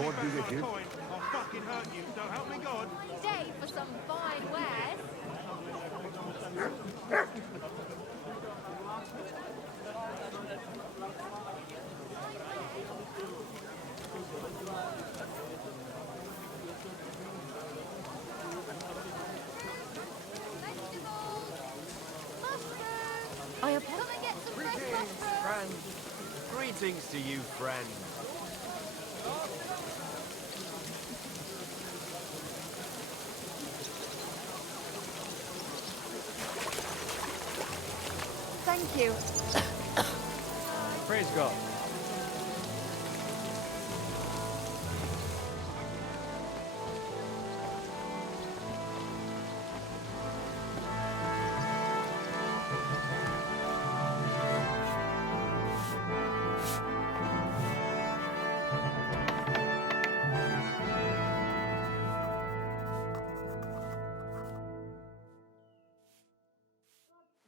Lord be with you. I'll fucking hurt you, so help me God. Day for some fine wares. I apologize. Come and get some fresh mushrooms. Friend. Greetings to you, friend. Thank you. Praise God.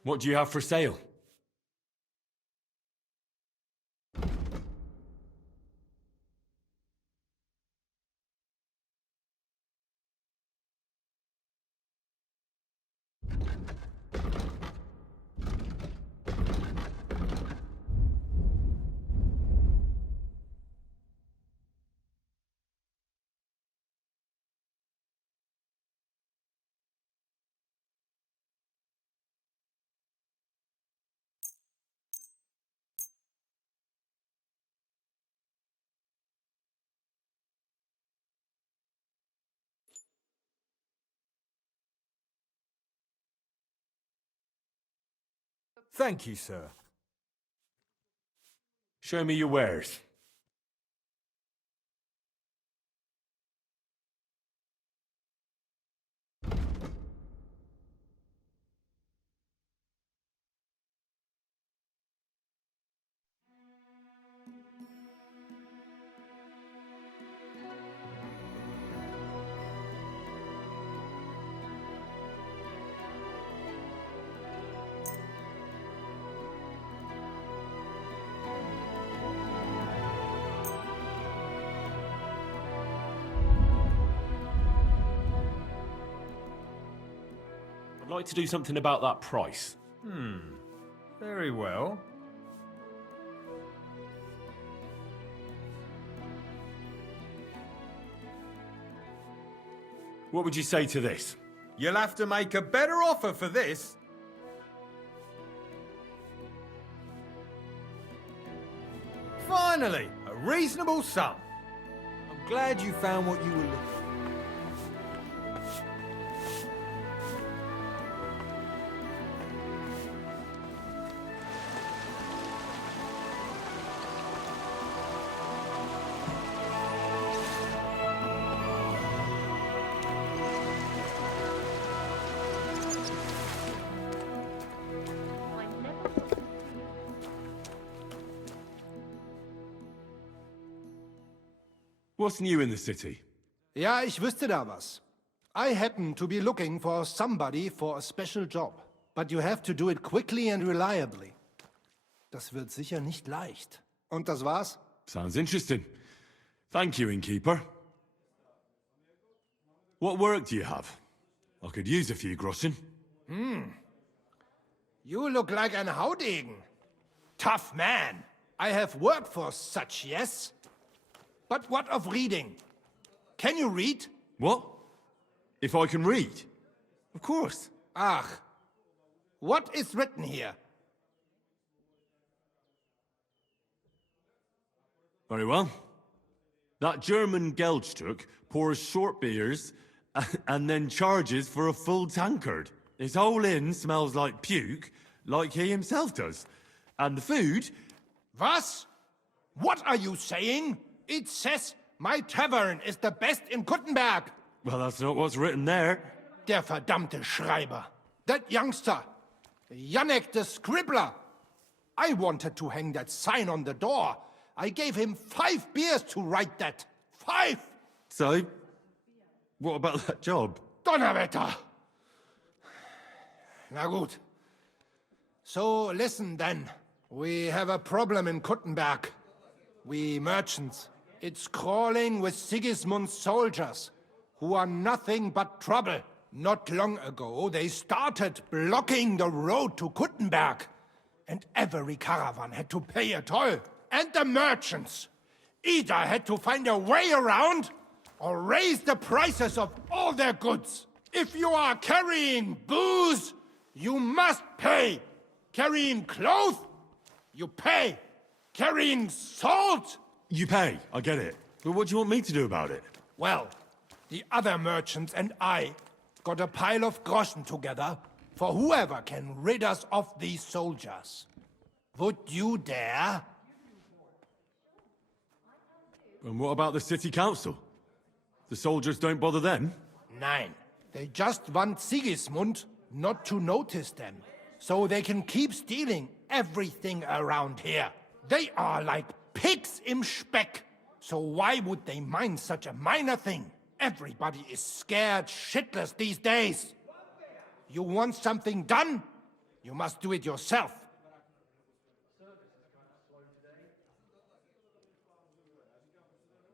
What do you have for sale? Thank you, sir. Show me your wares. I'd like to do something about that price. Very well. What would you say to this? You'll have to make a better offer for this. Finally, a reasonable sum. I'm glad you found what you were looking for. What's new in the city? Ja, ich wüsste da was. I happen to be looking for somebody for a special job. But you have to do it quickly and reliably. Das wird sicher nicht leicht. Und das war's? Sounds interesting. Thank you, innkeeper. What work do you have? I could use a few groschen. You look like an Haudegen. Tough man. I have work for such, yes? But what of reading? Can you read? What? If I can read? Of course. Ach. What is written here? Very well. That German Geldstück pours short beers and then charges for a full tankard. His whole inn smells like puke, like he himself does. And the food... Was? What are you saying? It says my tavern is the best in Kuttenberg. Well, that's not what's written there. Der verdammte Schreiber. That youngster. Janek the scribbler. I wanted to hang that sign on the door. I gave him 5 beers to write that. 5! So, what about that job? Donnerwetter! Na gut. So listen then. We have a problem in Kuttenberg. We merchants. It's crawling with Sigismund's soldiers, who are nothing but trouble. Not long ago, they started blocking the road to Kuttenberg, and every caravan had to pay a toll. And the merchants either had to find a way around or raise the prices of all their goods. If you are carrying booze, you must pay. Carrying clothes, you pay. Carrying salt, You pay, I get it. But what do you want me to do about it? well, the other merchants and I got a pile of groschen together for whoever can rid us of these soldiers. Would you dare? And what about the city council? The soldiers don't bother them? Nein. They just want Sigismund not to notice them, so they can keep stealing everything around here. They are like pigs im Speck. So why would they mind such a minor thing? Everybody is scared shitless these days. You want something done? You must do it yourself.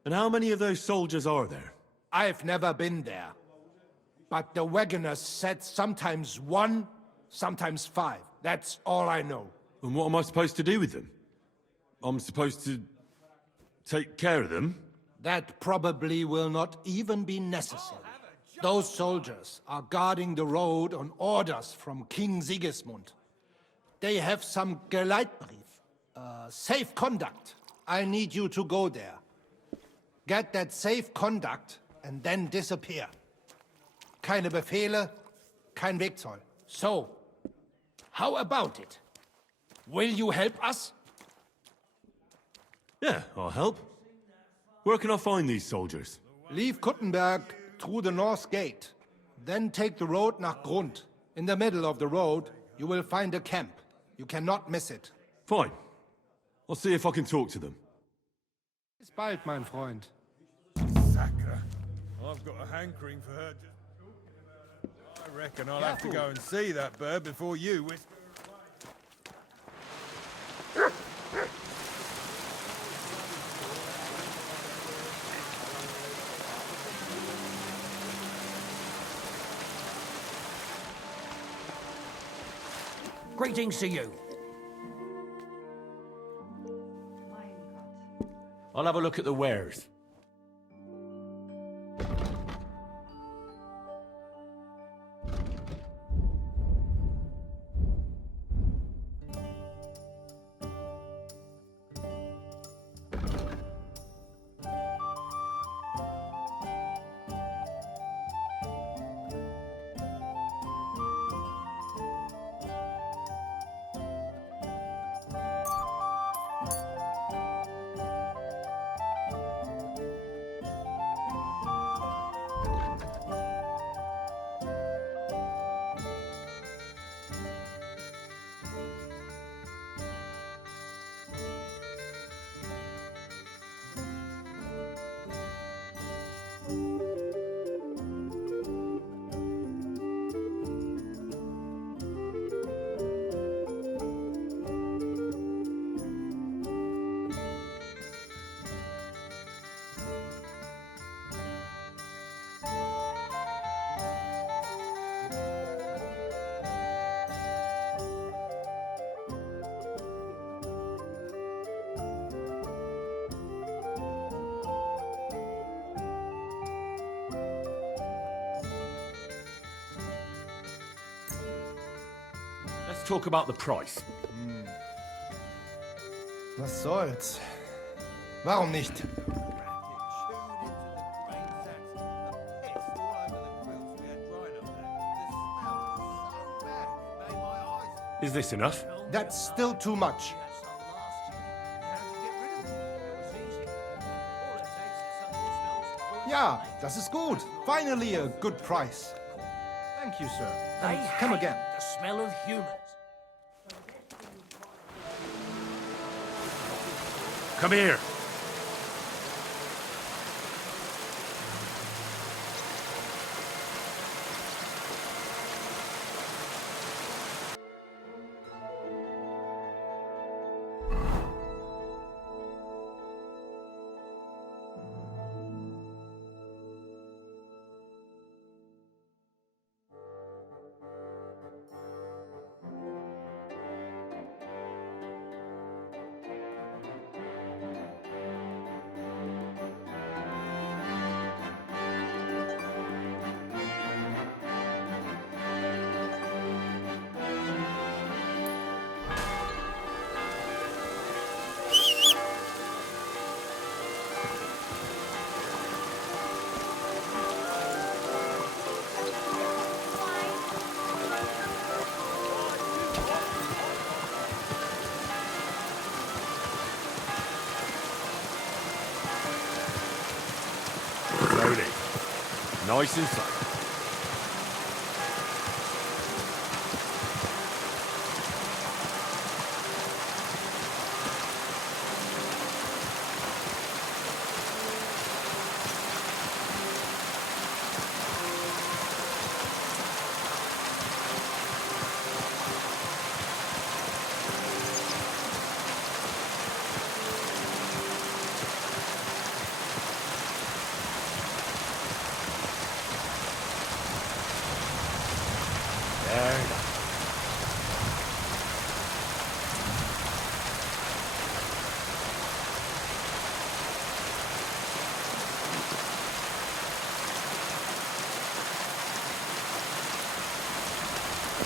And how many of those soldiers are there? I've never been there. But the wagoners said sometimes 1, sometimes 5. That's all I know. And what am I supposed to do with them? I'm supposed to take care of them? That probably will not even be necessary. Those soldiers are guarding the road on orders from King Sigismund. They have some Geleitbrief, safe conduct. I need you to go there. Get that safe conduct and then disappear. Keine Befehle, kein Wegzoll. So, how about it? Will you help us? Yeah, I'll help. Where can I find these soldiers? Leave Kuttenberg through the north gate. Then take the road nach Grund. In the middle of the road, you will find a camp. You cannot miss it. Fine. I'll see if I can talk to them. Bis bald, mein Freund. Sacker. I've got a hankering for her. I reckon I'll have to go and see that bird before you whisk her away. Greetings to you. I'll have a look at the wares. Let's talk about the price. Was soll's? Warum nicht? Is this enough? That's still too much. Ja, das ist gut. Finally a good price. Thank you, sir. They And come hate again. the smell of humans. Come here. Nice and slow.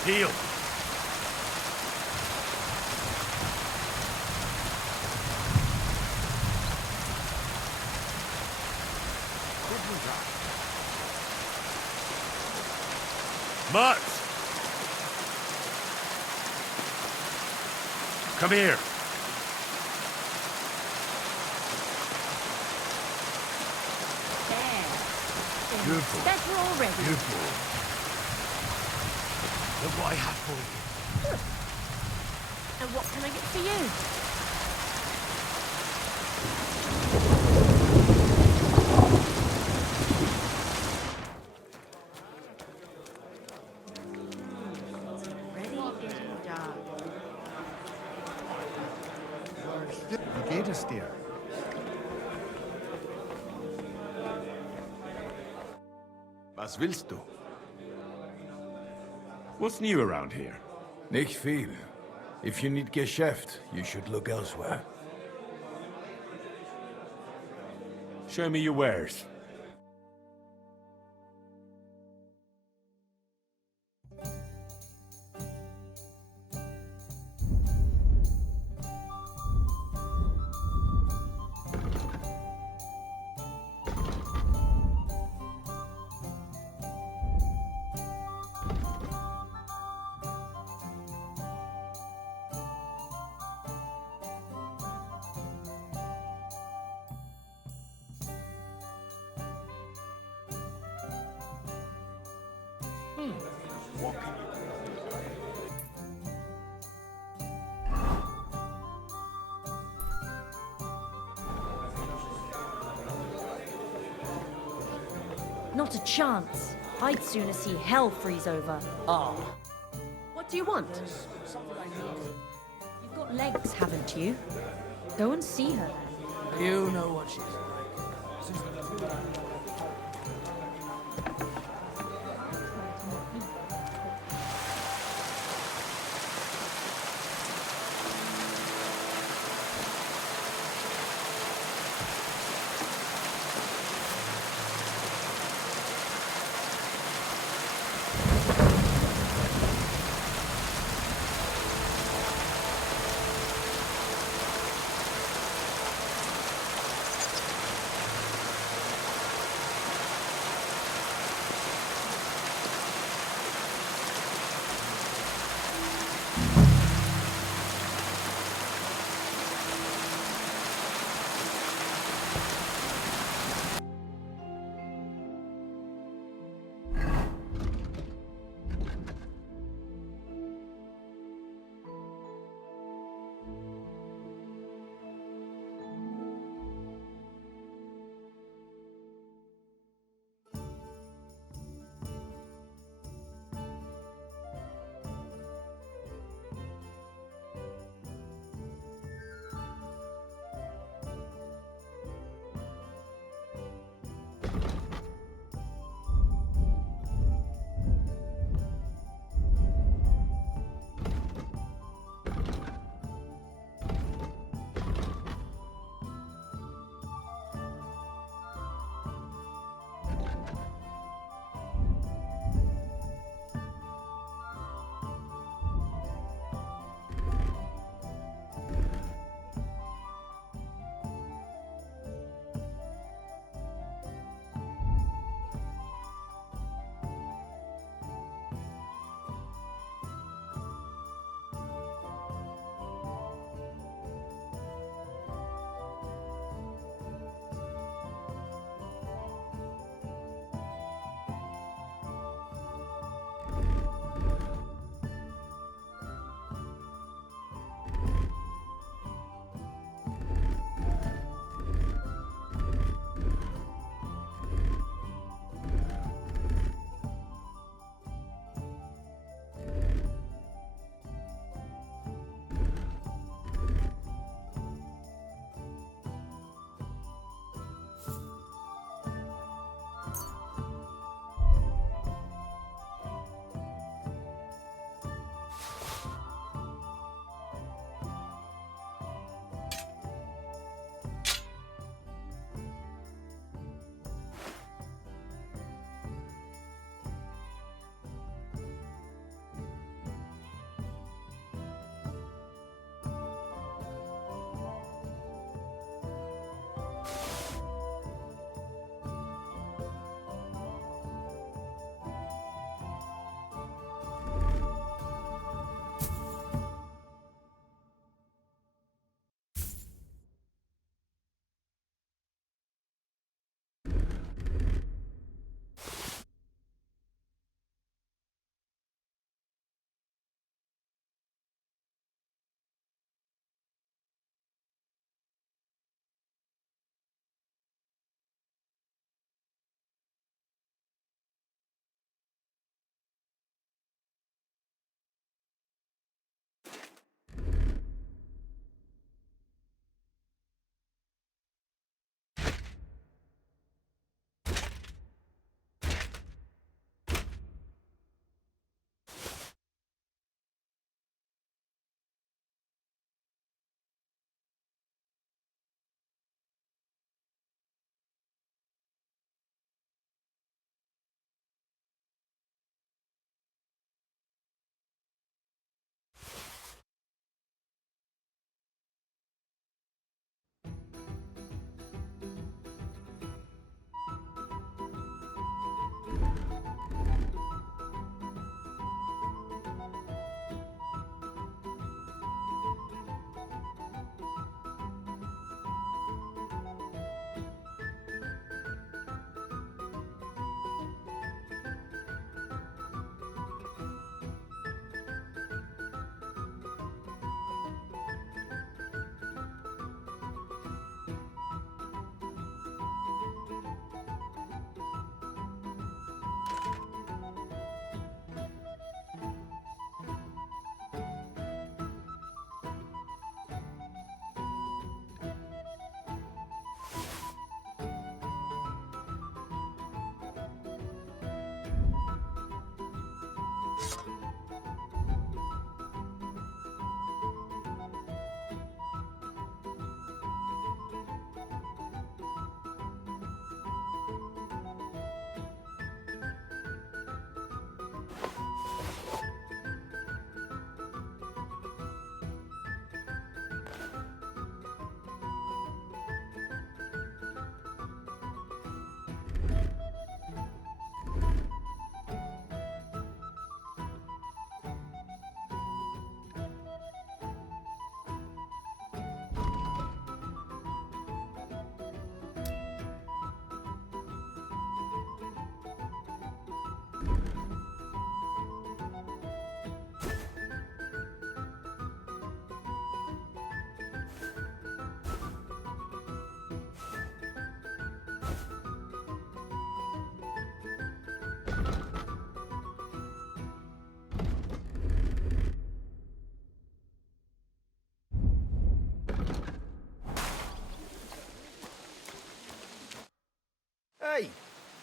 Heel. Mutt! Come here. There. Beautiful. Better already. Beautiful. Look what I have for you. And what can I get for you? Ready, getting dark. Wie geht es dir? Was willst du? What's new around here? Nicht viel. If you need Geschäft, you should look elsewhere. Show me your wares. Not a chance. I'd sooner see hell freeze over. Ah, What do you want? You've got legs, haven't you? Go and see her. you know what she's like.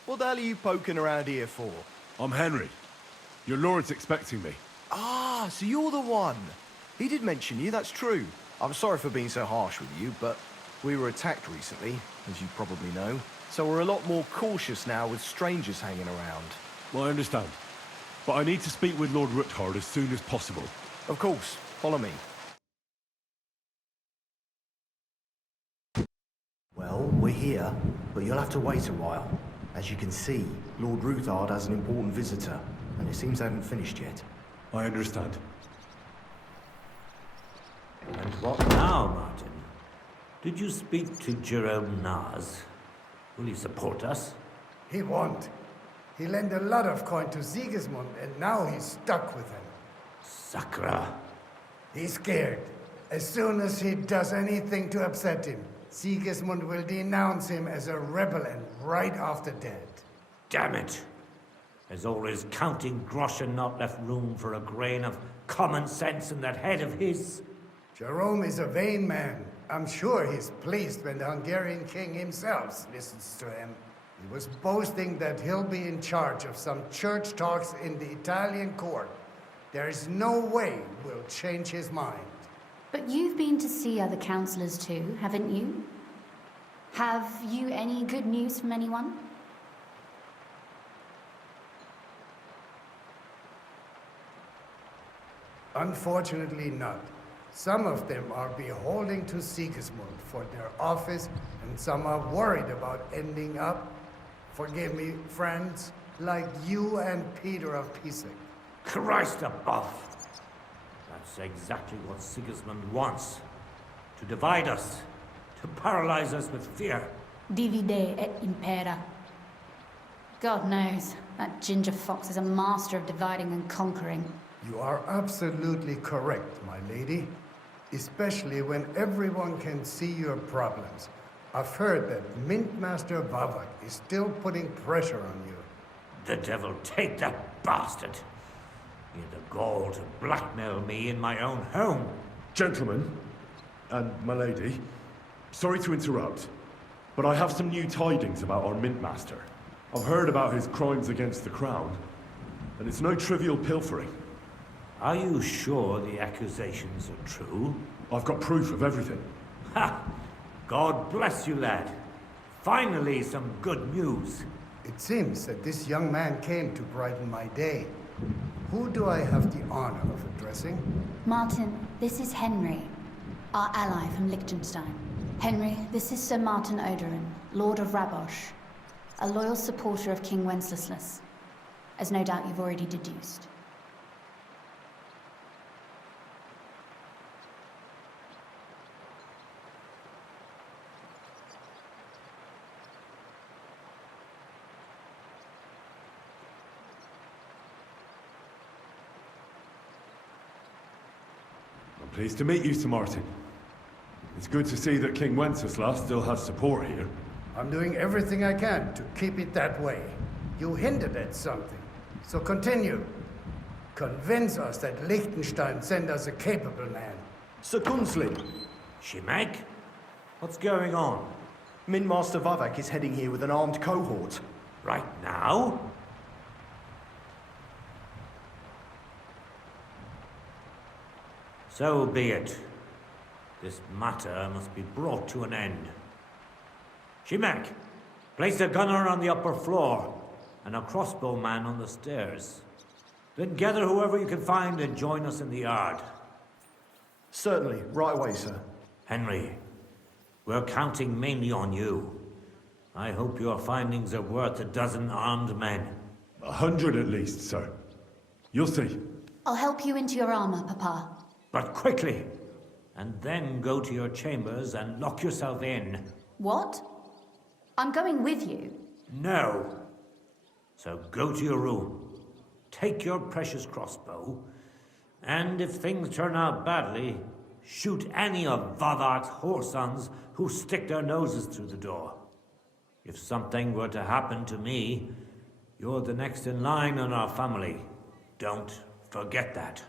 What the hell are you poking around here for? I'm Henry. Your lord's expecting me. Ah, so you're the one. He did mention you, that's true. I'm sorry for being so harsh with you, but we were attacked recently, as you probably know. So we're a lot more cautious now with strangers hanging around. Well, I understand. But I need to speak with Lord Ruthard as soon as possible. Of course, follow me. Well, we're here, but you'll have to wait a while. As you can see, Lord Ruthard has an important visitor, and it seems they haven't finished yet. I understand. And what now, Martin? Did you speak to Jerome Nars? Will he support us? He won't. He lent a lot of coin to Sigismund, and now he's stuck with him. Sakra. He's scared. As soon as he does anything to upset him, Sigismund will denounce him as a rebel and right after dead. Damn it! Has all his counting groschen not left room for a grain of common sense in that head of his? Jerome is a vain man. I'm sure he's pleased when the Hungarian king himself listens to him. He was boasting that he'll be in charge of some church talks in the Italian court. There is no way we'll change his mind. But you've been to see other councillors too, haven't you? Have you any good news from anyone? Unfortunately not. Some of them are beholden to Sigismund for their office, and some are worried about ending up, forgive me, friends, like you and Peter of Pisek. Christ above! That's exactly what Sigismund wants. To divide us. To paralyze us with fear. Divide et impera. God knows, that ginger fox is a master of dividing and conquering. You are absolutely correct, my lady. Especially when everyone can see your problems. I've heard that Mint Master Vavak is still putting pressure on you. The devil take that bastard! He had the gall to blackmail me in my own home. Gentlemen, and my lady, sorry to interrupt, but I have some new tidings about our Mint Master. I've heard about his crimes against the Crown, and it's no trivial pilfering. Are you sure the accusations are true? I've got proof of everything. Ha! God bless you, lad. Finally, some good news. It seems that this young man came to brighten my day. Who do I have the honor of addressing? Martin, this is Henry, our ally from Liechtenstein. Henry, this is Sir Martin Oderin, Lord of Rabosh, a loyal supporter of King Wenceslas, as no doubt you've already deduced. Pleased to meet you, Sir Martin. It's good to see that King Wenceslas still has support here. I'm doing everything I can to keep it that way. You hinted at something, so continue. Convince us that Liechtenstein sent us a capable man. Sir Gunslin. Shimek? What's going on? Mint Master Vavak is heading here with an armed cohort. Right now? So be it. This matter must be brought to an end. Shimek, place a gunner on the upper floor and a crossbowman on the stairs. Then gather whoever you can find and join us in the yard. Certainly, right away, sir. Henry, we're counting mainly on you. I hope your findings are worth a dozen armed men. 100 at least, sir. You'll see. I'll help you into your armor, Papa. But quickly! And then go to your chambers and lock yourself in. What? I'm going with you. No. So go to your room. Take your precious crossbow. And if things turn out badly, shoot any of Vavak's whoresons who stick their noses through the door. If something were to happen to me, you're the next in line in our family. Don't forget that.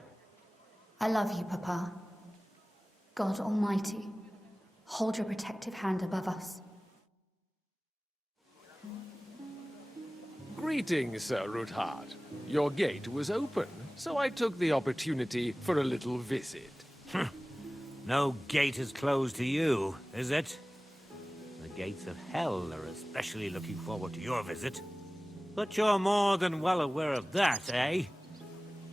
I love you, Papa. God Almighty, hold your protective hand above us. Greetings, Sir Ruthard. Your gate was open, so I took the opportunity for a little visit. No gate is closed to you, is it? The gates of hell are especially looking forward to your visit. But you're more than well aware of that, eh?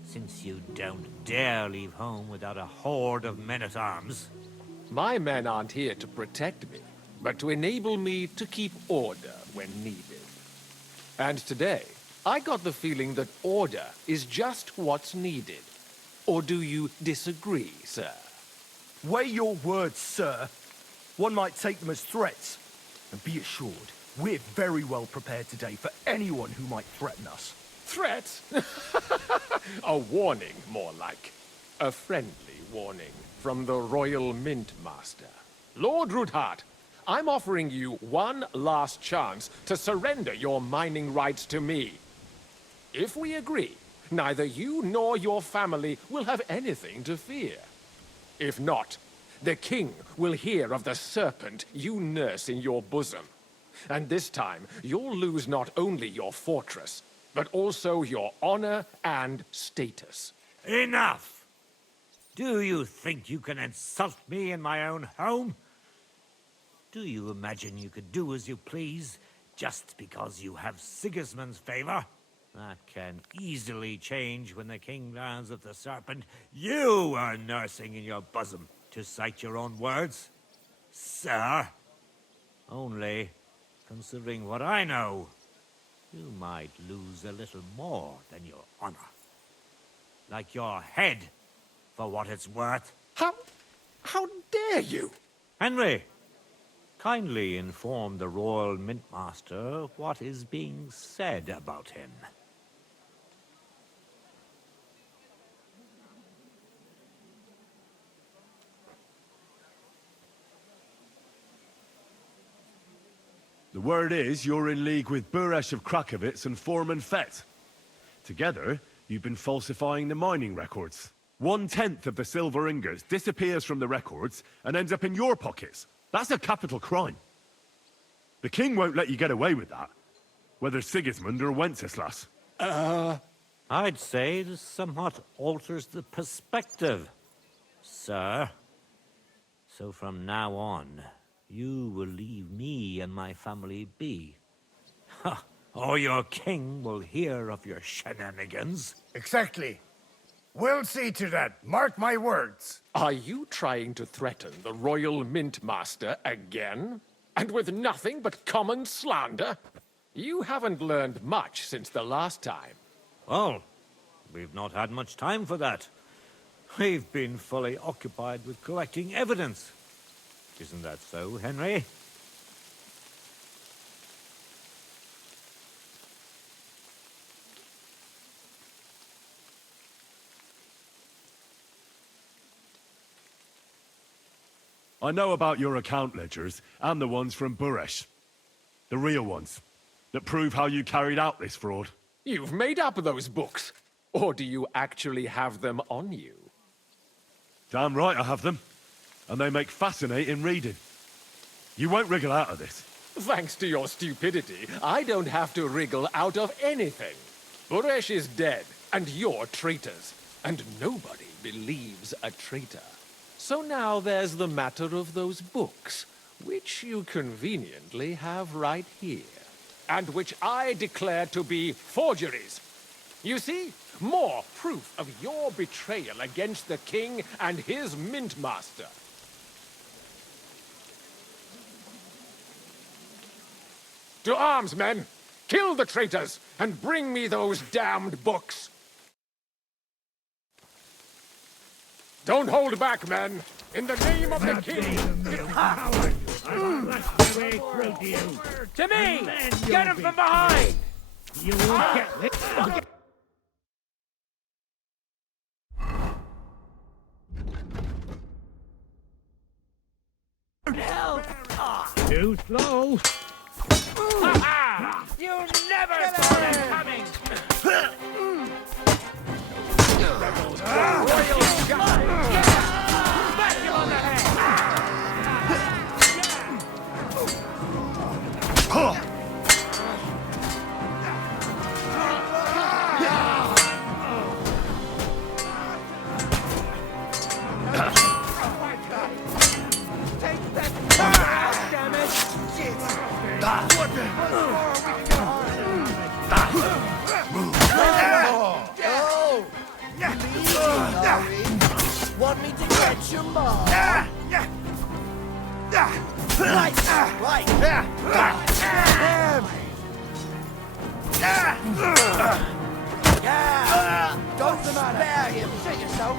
Since you don't dare leave home without a horde of men-at-arms. My men aren't here to protect me, but to enable me to keep order when needed. And today, I got the feeling that order is just what's needed. Or do you disagree, sir? Weigh your words, sir. One might take them as threats. And be assured, we're very well prepared today for anyone who might threaten us. Threat? A warning, more like. A friendly warning from the Royal Mint Master. Lord Ruthard, I'm offering you one last chance to surrender your mining rights to me. If we agree, neither you nor your family will have anything to fear. If not, the king will hear of the serpent you nurse in your bosom. And this time, you'll lose not only your fortress, but also your honor and status. Enough! Do you think you can insult me in my own home? Do you imagine you could do as you please, just because you have Sigismund's favor? That can easily change when the king learns of the serpent you are nursing in your bosom, to cite your own words. Sir, only, considering what I know, you might lose a little more than your honor. Like your head, for what it's worth. How dare you? Henry, kindly inform the Royal Mint Master what is being said about him. The word is you're in league with Buresh of Krakowitz and Foreman Fett. Together, you've been falsifying the mining records. 1/10 of the silver ingots disappears from the records and ends up in your pockets. That's a capital crime. The king won't let you get away with that, whether Sigismund or Wenceslas. I'd say this somewhat alters the perspective, sir. So from now on, you will leave me and my family be. Or your king will hear of your shenanigans. Exactly. We'll see to that. Mark my words. Are you trying to threaten the Royal Mint Master again? And with nothing but common slander? You haven't learned much since the last time. Well, we've not had much time for that. We've been fully occupied with collecting evidence. Isn't that so, Henry? I know about your account ledgers and the ones from Buresh. The real ones, that prove how you carried out this fraud. You've made up those books. Or do you actually have them on you? Damn right I have them. And they make fascinating reading. You won't wriggle out of this. Thanks to your stupidity, I don't have to wriggle out of anything. Buresh is dead, and you're traitors. And nobody believes a traitor. So now there's the matter of those books, which you conveniently have right here, and which I declare to be forgeries. You see, more proof of your betrayal against the king and his mint master. To arms, men! Kill the traitors, and bring me those damned books! Don't hold back, men! In the name of the king! To me! Get him from behind! You won't get it. Too slow. You never saw it coming! Royal Smack him on the head! Want me to catch your mom? Right, right. Don't spare him. Shoot yourself.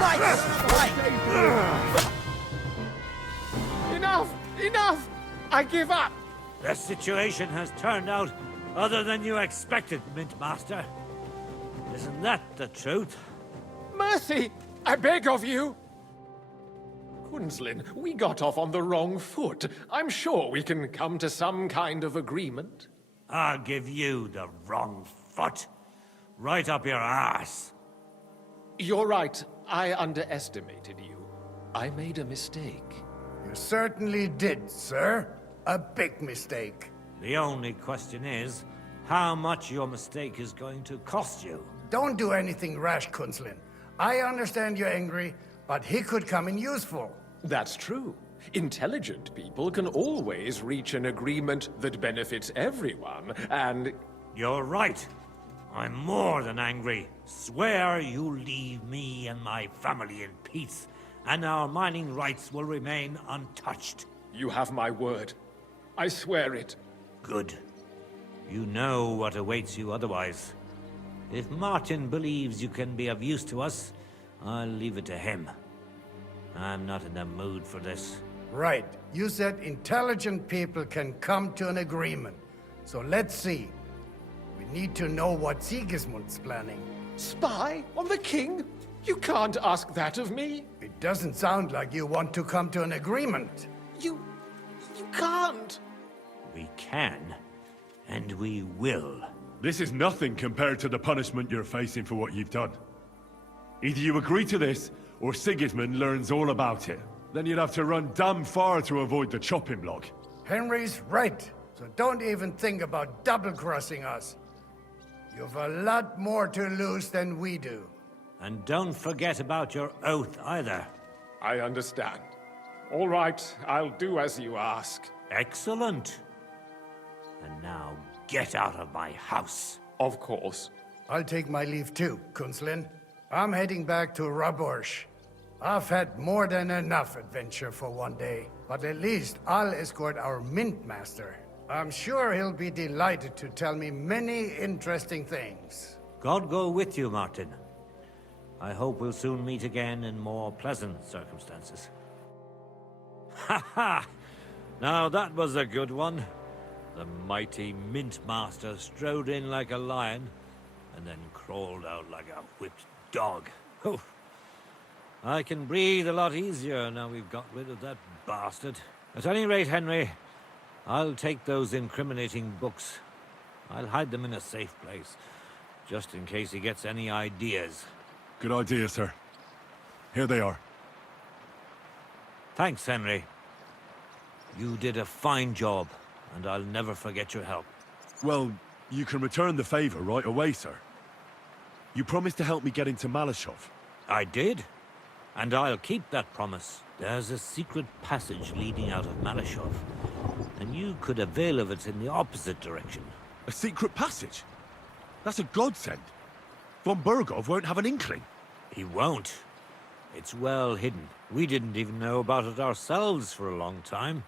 Nice. Enough! Enough! I give up! The situation has turned out other than you expected, Mint Master. Isn't that the truth? Mercy! I beg of you! Quinslin, we got off on the wrong foot. I'm sure we can come to some kind of agreement. I'll give you the wrong foot. Right up your ass. You're right. I underestimated you. I made a mistake. You certainly did, sir. A big mistake. The only question is, how much your mistake is going to cost you. Don't do anything rash, Kunslin. I understand you're angry, but he could come in useful. That's true. Intelligent people can always reach an agreement that benefits everyone, and... You're right. I'm more than angry. Swear you leave me and my family in peace, and our mining rights will remain untouched. You have my word. I swear it. Good. You know what awaits you otherwise. If Martin believes you can be of use to us, I'll leave it to him. I'm not in the mood for this. Right. You said intelligent people can come to an agreement. So let's see. We need to know what Sigismund's planning. Spy on the king? You can't ask that of me. It doesn't sound like you want to come to an agreement. You can't. We can, and we will. This is nothing compared to the punishment you're facing for what you've done. Either you agree to this, or Sigismund learns all about it. Then you'd have to run damn far to avoid the chopping block. Henry's right, so don't even think about double-crossing us. You've a lot more to lose than we do. And don't forget about your oath either. I understand. All right, I'll do as you ask. Excellent. And now get out of my house. Of course. I'll take my leave too, Kunslin. I'm heading back to Raborsh. I've had more than enough adventure for one day, but at least I'll escort our Mint Master. I'm sure he'll be delighted to tell me many interesting things. God go with you, Martin. I hope we'll soon meet again in more pleasant circumstances. Ha ha! Now that was a good one. The mighty Mint Master strode in like a lion, and then crawled out like a whipped dog. Oh, I can breathe a lot easier now we've got rid of that bastard. At any rate, Henry, I'll take those incriminating books. I'll hide them in a safe place, just in case he gets any ideas. Good idea, sir. Here they are. Thanks, Henry. You did a fine job, and I'll never forget your help. Well, you can return the favor right away, sir. You promised to help me get into Malashov. I did, and I'll keep that promise. There's a secret passage leading out of Malashov, and you could avail of it in the opposite direction. A secret passage? That's a godsend. Von Burgov won't have an inkling. He won't. It's well hidden. We didn't even know about it ourselves for a long time.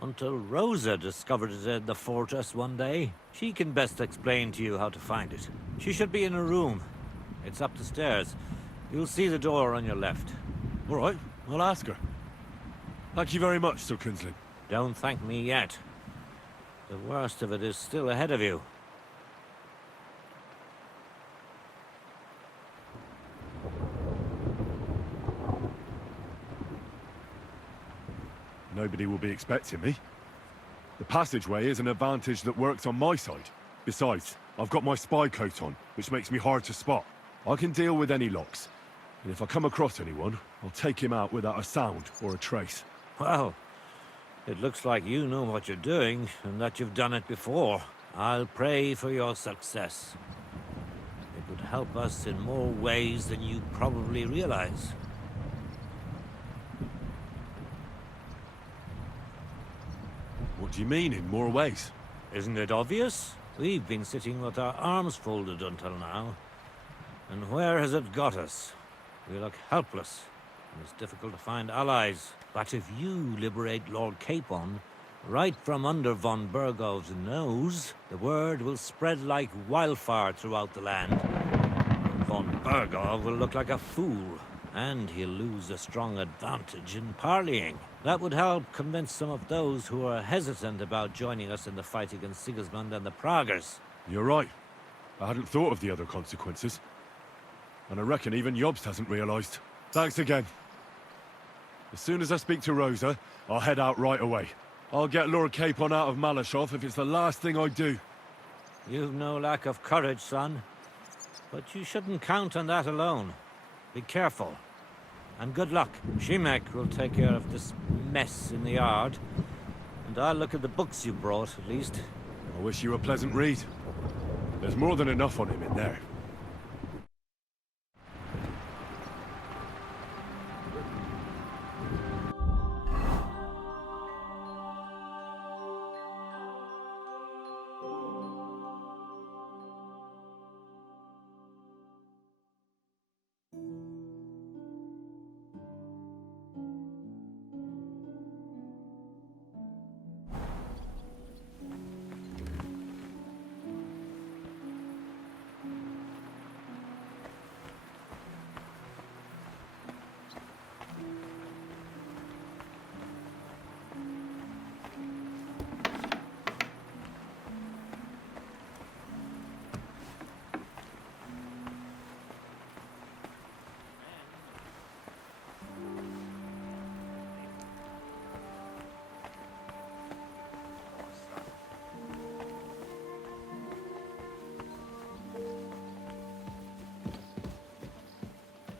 Until Rosa discovered it in the fortress one day. She can best explain to you how to find it. She should be in her room. It's up the stairs. You'll see the door on your left. All right, I'll ask her. Thank you very much, Sir Kinsley. Don't thank me yet. The worst of it is still ahead of you. Nobody will be expecting me. The passageway is an advantage that works on my side. Besides, I've got my spy coat on, which makes me hard to spot. I can deal with any locks. And if I come across anyone, I'll take him out without a sound or a trace. Well, it looks like you know what you're doing, and that you've done it before. I'll pray for your success. It would help us in more ways than you probably realize. What do you mean, in more ways? Isn't it obvious? We've been sitting with our arms folded until now. And where has it got us? We look helpless, and it's difficult to find allies. But if you liberate Lord Capon, right from under von Burgov's nose, the word will spread like wildfire throughout the land. Von Burgov will look like a fool, and he'll lose a strong advantage in parleying. That would help convince some of those who are hesitant about joining us in the fight against Sigismund and the Praguers. You're right. I hadn't thought of the other consequences. And I reckon even Jobst hasn't realized. Thanks again. As soon as I speak to Rosa, I'll head out right away. I'll get Lord Capon out of Malashov if it's the last thing I do. You've no lack of courage, son. But you shouldn't count on that alone. Be careful. And good luck. Shimek will take care of this mess in the yard. And I'll look at the books you brought, at least. I wish you a pleasant read. There's more than enough on him in there.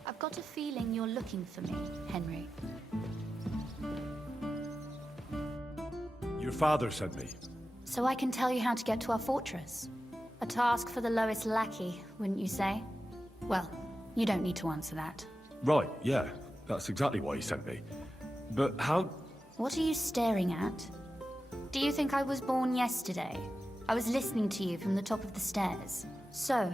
I've got a feeling you're looking for me, Henry. Your father sent me. So I can tell you how to get to our fortress. A task for the lowest lackey, wouldn't you say? Well, you don't need to answer that. Right, yeah. That's exactly why he sent me. But how... What are you staring at? Do you think I was born yesterday? I was listening to you from the top of the stairs. So,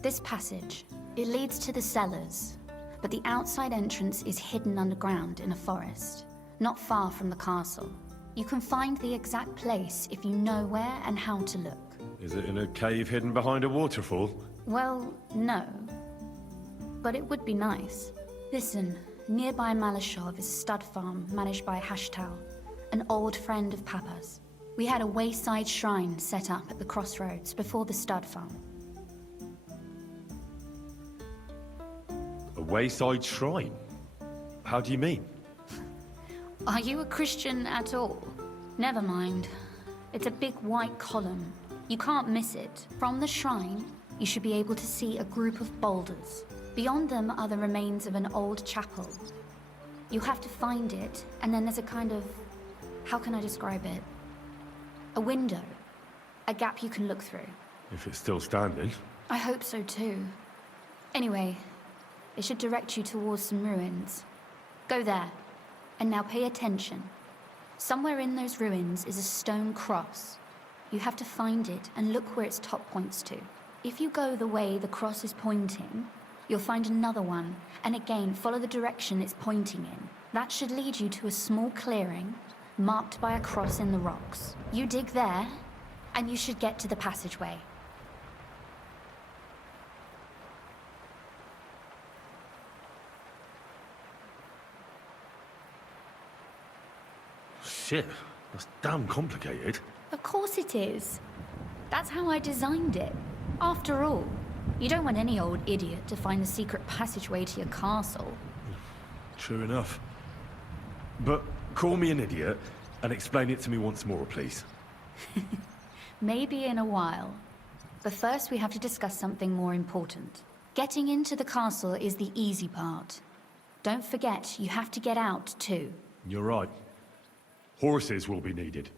this passage, it leads to the cellars. But the outside entrance is hidden underground in a forest, not far from the castle. You can find the exact place if you know where and how to look. Is it in a cave hidden behind a waterfall? Well, no. But it would be nice. Listen, nearby Malashov is a stud farm managed by Hashtal, an old friend of Papa's. We had a wayside shrine set up at the crossroads before the stud farm. A wayside shrine? How do you mean? Are you a Christian at all? Never mind. It's a big white column. You can't miss it. From the shrine, you should be able to see a group of boulders. Beyond them are the remains of an old chapel. You have to find it, and then there's a kind of... how can I describe it? A window. A gap you can look through. If it's still standing. I hope so too. Anyway, it should direct you towards some ruins. Go there. And now pay attention. Somewhere in those ruins is a stone cross. You have to find it and look where its top points to. If you go the way the cross is pointing, you'll find another one, and again follow the direction it's pointing in. That should lead you to a small clearing, marked by a cross in the rocks. You dig there, and you should get to the passageway. Shit, that's damn complicated. Of course it is. That's how I designed it. After all, you don't want any old idiot to find the secret passageway to your castle. True enough. But call me an idiot and explain it to me once more, please. Maybe in a while. But first we have to discuss something more important. Getting into the castle is the easy part. Don't forget, you have to get out too. You're right. Horses will be needed.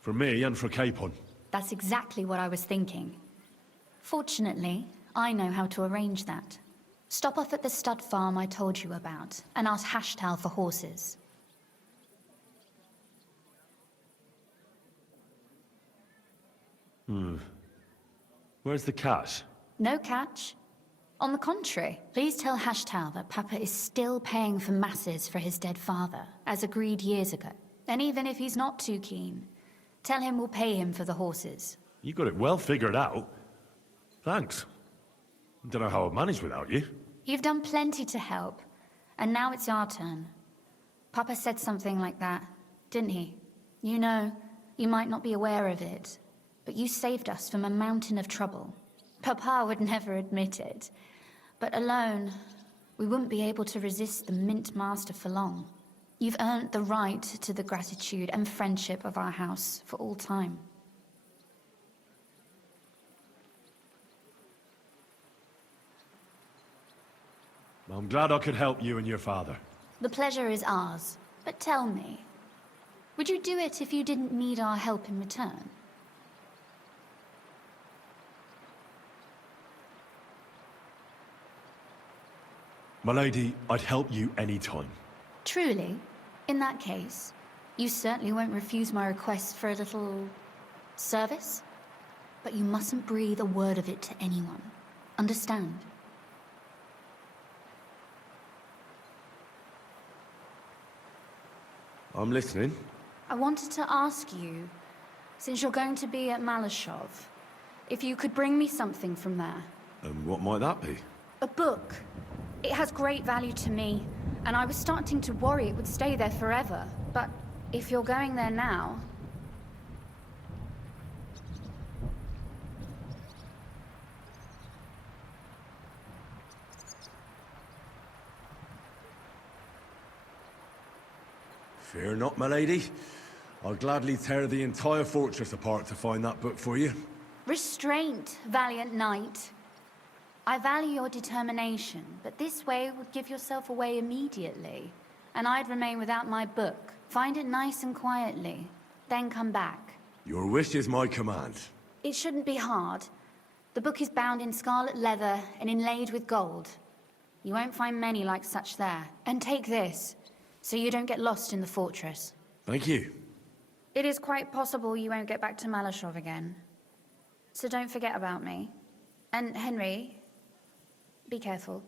For me and for Capon. That's exactly what I was thinking. Fortunately, I know how to arrange that. Stop off at the stud farm I told you about, and ask Hashtal for horses. Where's the cash? No catch. On the contrary, please tell Hashtal that Papa is still paying for masses for his dead father, as agreed years ago. And even if he's not too keen, tell him we'll pay him for the horses. You got it well figured out. Thanks. Don't know how I'd manage without you. You've done plenty to help, and now it's our turn. Papa said something like that, didn't he? You know, you might not be aware of it, but you saved us from a mountain of trouble. Papa would never admit it, but alone, we wouldn't be able to resist the Mint Master for long. You've earned the right to the gratitude and friendship of our house for all time. I'm glad I could help you and your father. The pleasure is ours, but tell me, would you do it if you didn't need our help in return? My lady, I'd help you any time. Truly? In that case, you certainly won't refuse my request for a little service? But you mustn't breathe a word of it to anyone. Understand? I'm listening. I wanted to ask you, since you're going to be at Malashov, if you could bring me something from there. And what might that be? A book. It has great value to me, and I was starting to worry it would stay there forever. But if you're going there now... Fear not, my lady. I'll gladly tear the entire fortress apart to find that book for you. Restraint, valiant knight. I value your determination, but this way would give yourself away immediately. And I'd remain without my book. Find it nice and quietly, then come back. Your wish is my command. It shouldn't be hard. The book is bound in scarlet leather and inlaid with gold. You won't find many like such there. And take this, so you don't get lost in the fortress. Thank you. It is quite possible you won't get back to Malashov again. So don't forget about me. And Henry, be careful.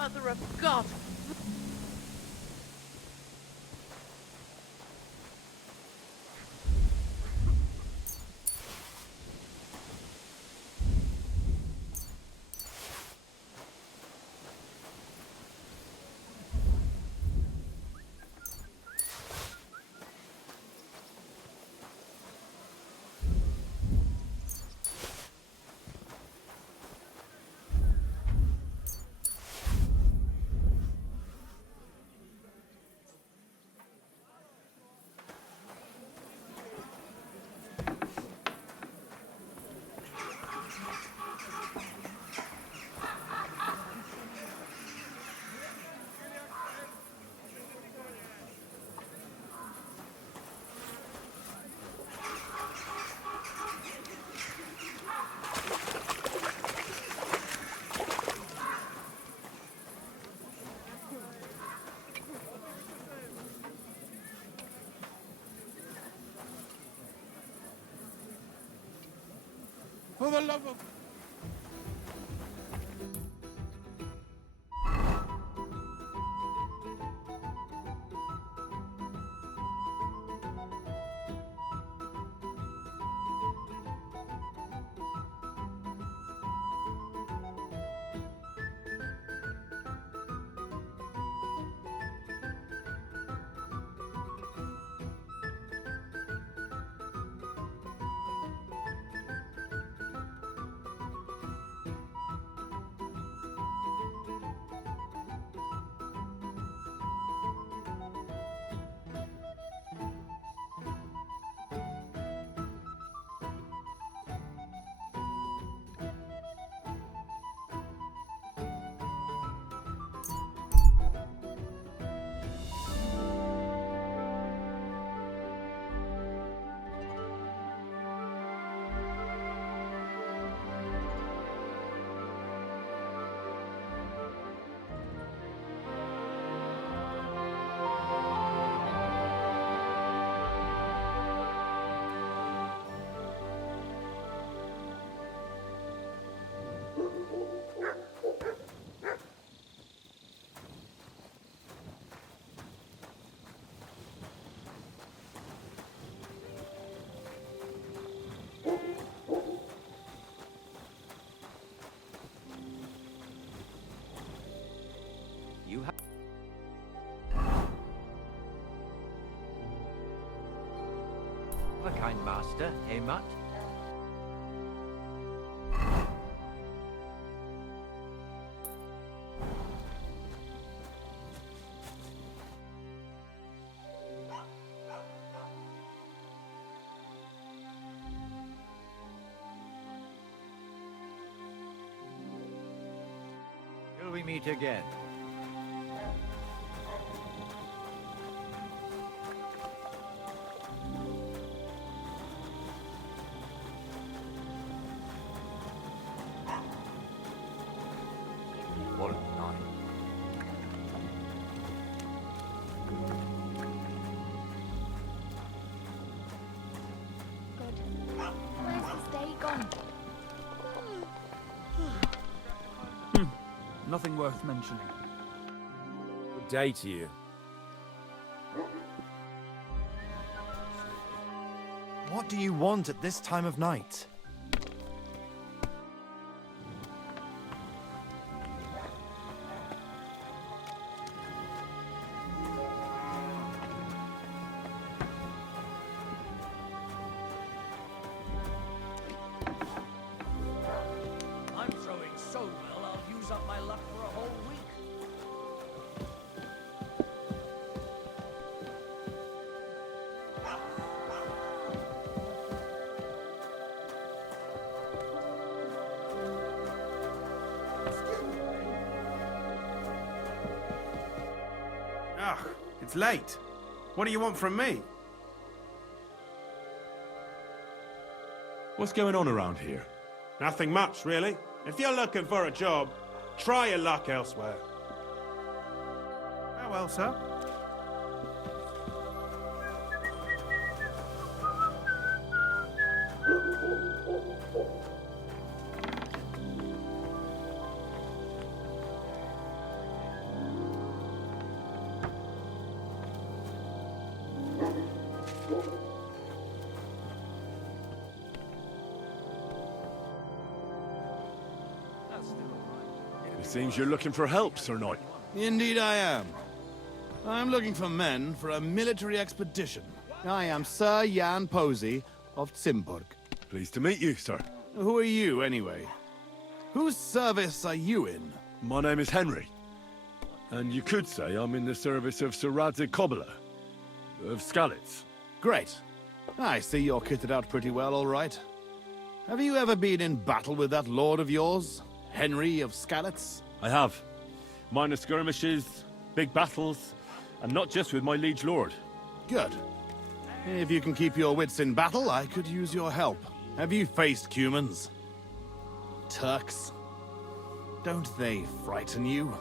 Mother of God! For the love of... You have a kind master, eh, Mutt? Till we meet again. What a night. God, where's this day gone? Nothing worth mentioning. Good day to you. What do you want at this time of night? I'm throwing so well, I'll use up my luck for a whole week. Ah, it's late. What do you want from me? What's going on around here? Nothing much, really. If you're looking for a job, try your luck elsewhere. Farewell, sir. Seems you're looking for help, Sir Knight. Indeed I am. I'm looking for men for a military expedition. I am Sir Jan Posey of Zimburg. Pleased to meet you, sir. Who are you, anyway? Whose service are you in? My name is Henry. And you could say I'm in the service of Sir Radzig Kobyla, of Skalitz. Great. I see you're kitted out pretty well, all right. Have you ever been in battle with that lord of yours, Henry of Skalitz? I have. Minor skirmishes, big battles, and not just with my liege lord. Good. If you can keep your wits in battle, I could use your help. Have you faced Cumans? Turks? Don't they frighten you?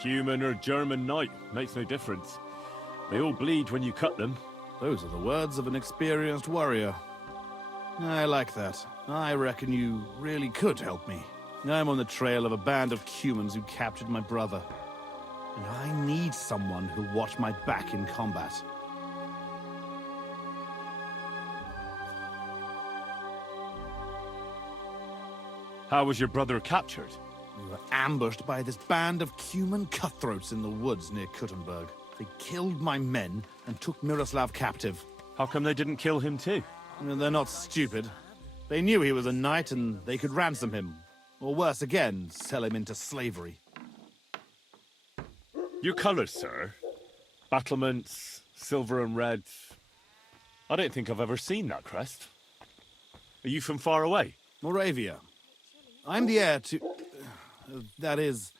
Human or German knight, makes no difference. They all bleed when you cut them. Those are the words of an experienced warrior. I like that. I reckon you really could help me. I'm on the trail of a band of Cumans who captured my brother. And I need someone who'll watch my back in combat. How was your brother captured? We were ambushed by this band of Cuman cutthroats in the woods near Kuttenberg. They killed my men and took Miroslav captive. How come they didn't kill him too? They're not stupid. They knew he was a knight and they could ransom him. Or worse again, sell him into slavery. Your colours, sir. Battlements, silver and red. I don't think I've ever seen that crest. Are you from far away? Moravia. I'm the heir to... that is...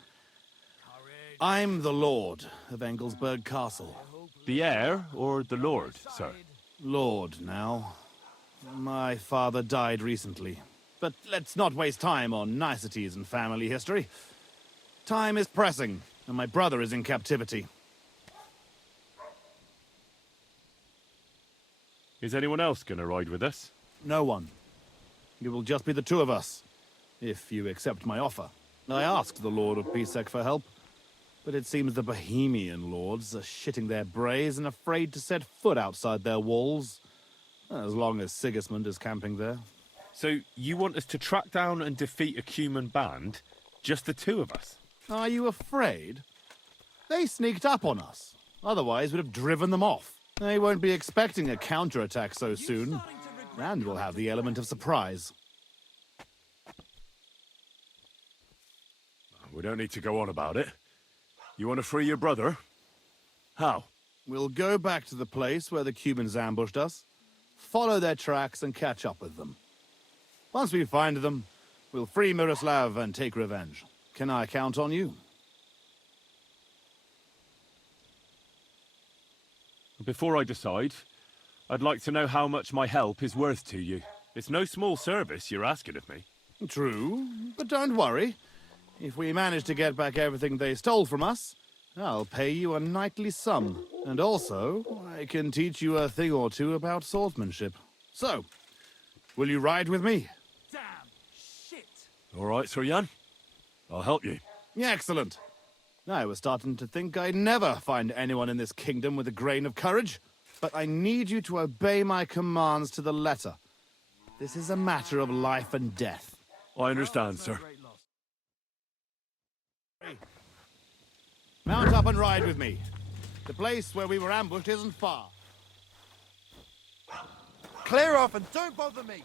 I'm the Lord of Engelsberg Castle. The heir or the lord, sir? Lord, now. My father died recently. But let's not waste time on niceties and family history. Time is pressing, and my brother is in captivity. Is anyone else going to ride with us? No one. It will just be the two of us, if you accept my offer. I asked the Lord of Pisek for help, but it seems the Bohemian lords are shitting their brays and afraid to set foot outside their walls, as long as Sigismund is camping there. So you want us to track down and defeat a Cuman band? Just the two of us? Are you afraid? They sneaked up on us. Otherwise, we'd have driven them off. They won't be expecting a counterattack so soon, and we'll have the element of surprise. We don't need to go on about it. You want to free your brother? How? We'll go back to the place where the Cumans ambushed us, follow their tracks and catch up with them. Once we find them, we'll free Miroslav and take revenge. Can I count on you? Before I decide, I'd like to know how much my help is worth to you. It's no small service you're asking of me. True, but don't worry. If we manage to get back everything they stole from us, I'll pay you a knightly sum. And also, I can teach you a thing or two about swordsmanship. So, will you ride with me? Damn shit! All right, Sir Jan. I'll help you. Excellent. I was starting to think I'd never find anyone in this kingdom with a grain of courage. But I need you to obey my commands to the letter. This is a matter of life and death. I understand, sir. Mount up and ride with me. The place where we were ambushed isn't far. Clear off and don't bother me!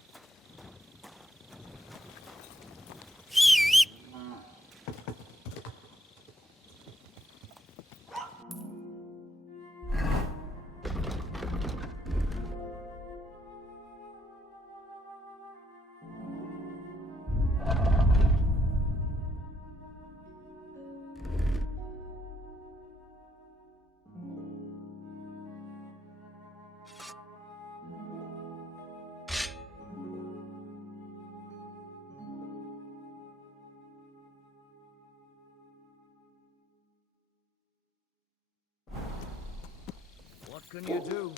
What can you do?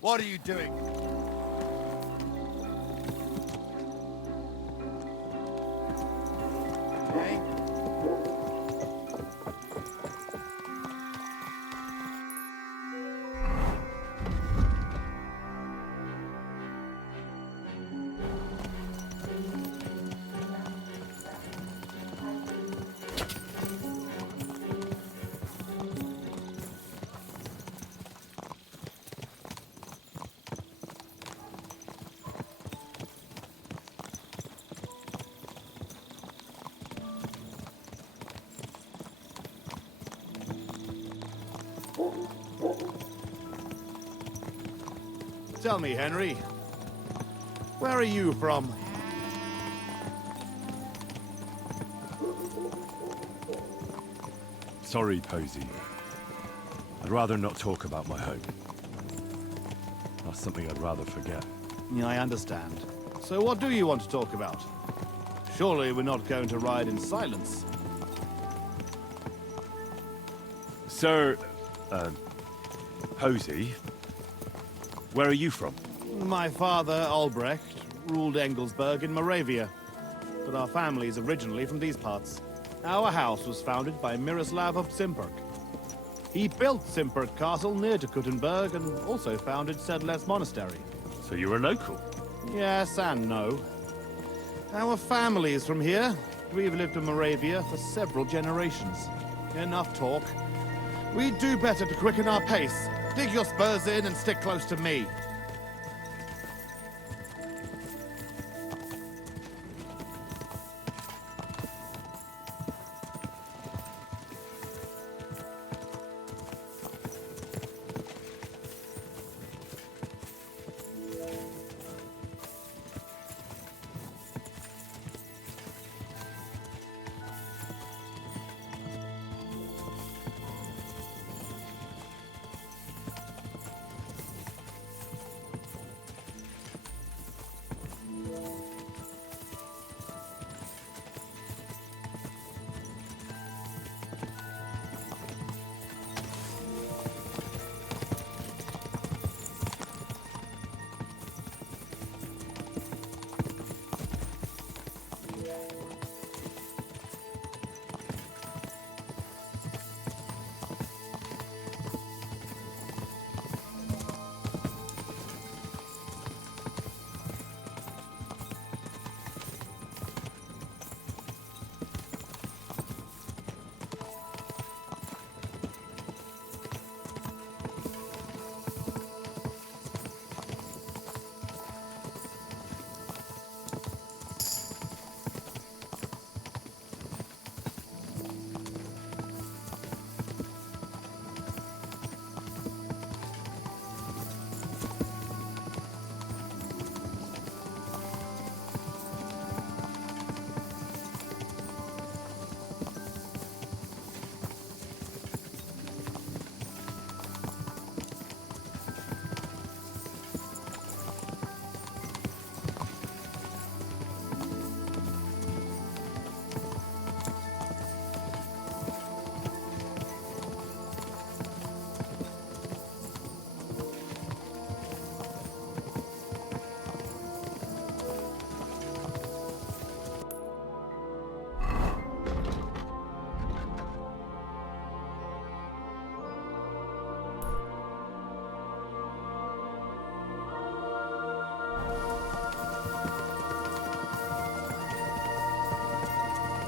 What are you doing? Okay. Tell me, Henry, where are you from? Sorry, Posey. I'd rather not talk about my home. That's something I'd rather forget. Yeah, I understand. So what do you want to talk about? Surely we're not going to ride in silence. Sir, Posey, where are you from? My father, Albrecht, ruled Engelsberg in Moravia. But our family is originally from these parts. Our house was founded by Miroslav of Simperk. He built Simperk Castle near to Kuttenberg and also founded Sedles Monastery. So you're a local? Yes and no. Our family is from here. We've lived in Moravia for several generations. Enough talk. We'd do better to quicken our pace. Dig your spurs in and stick close to me.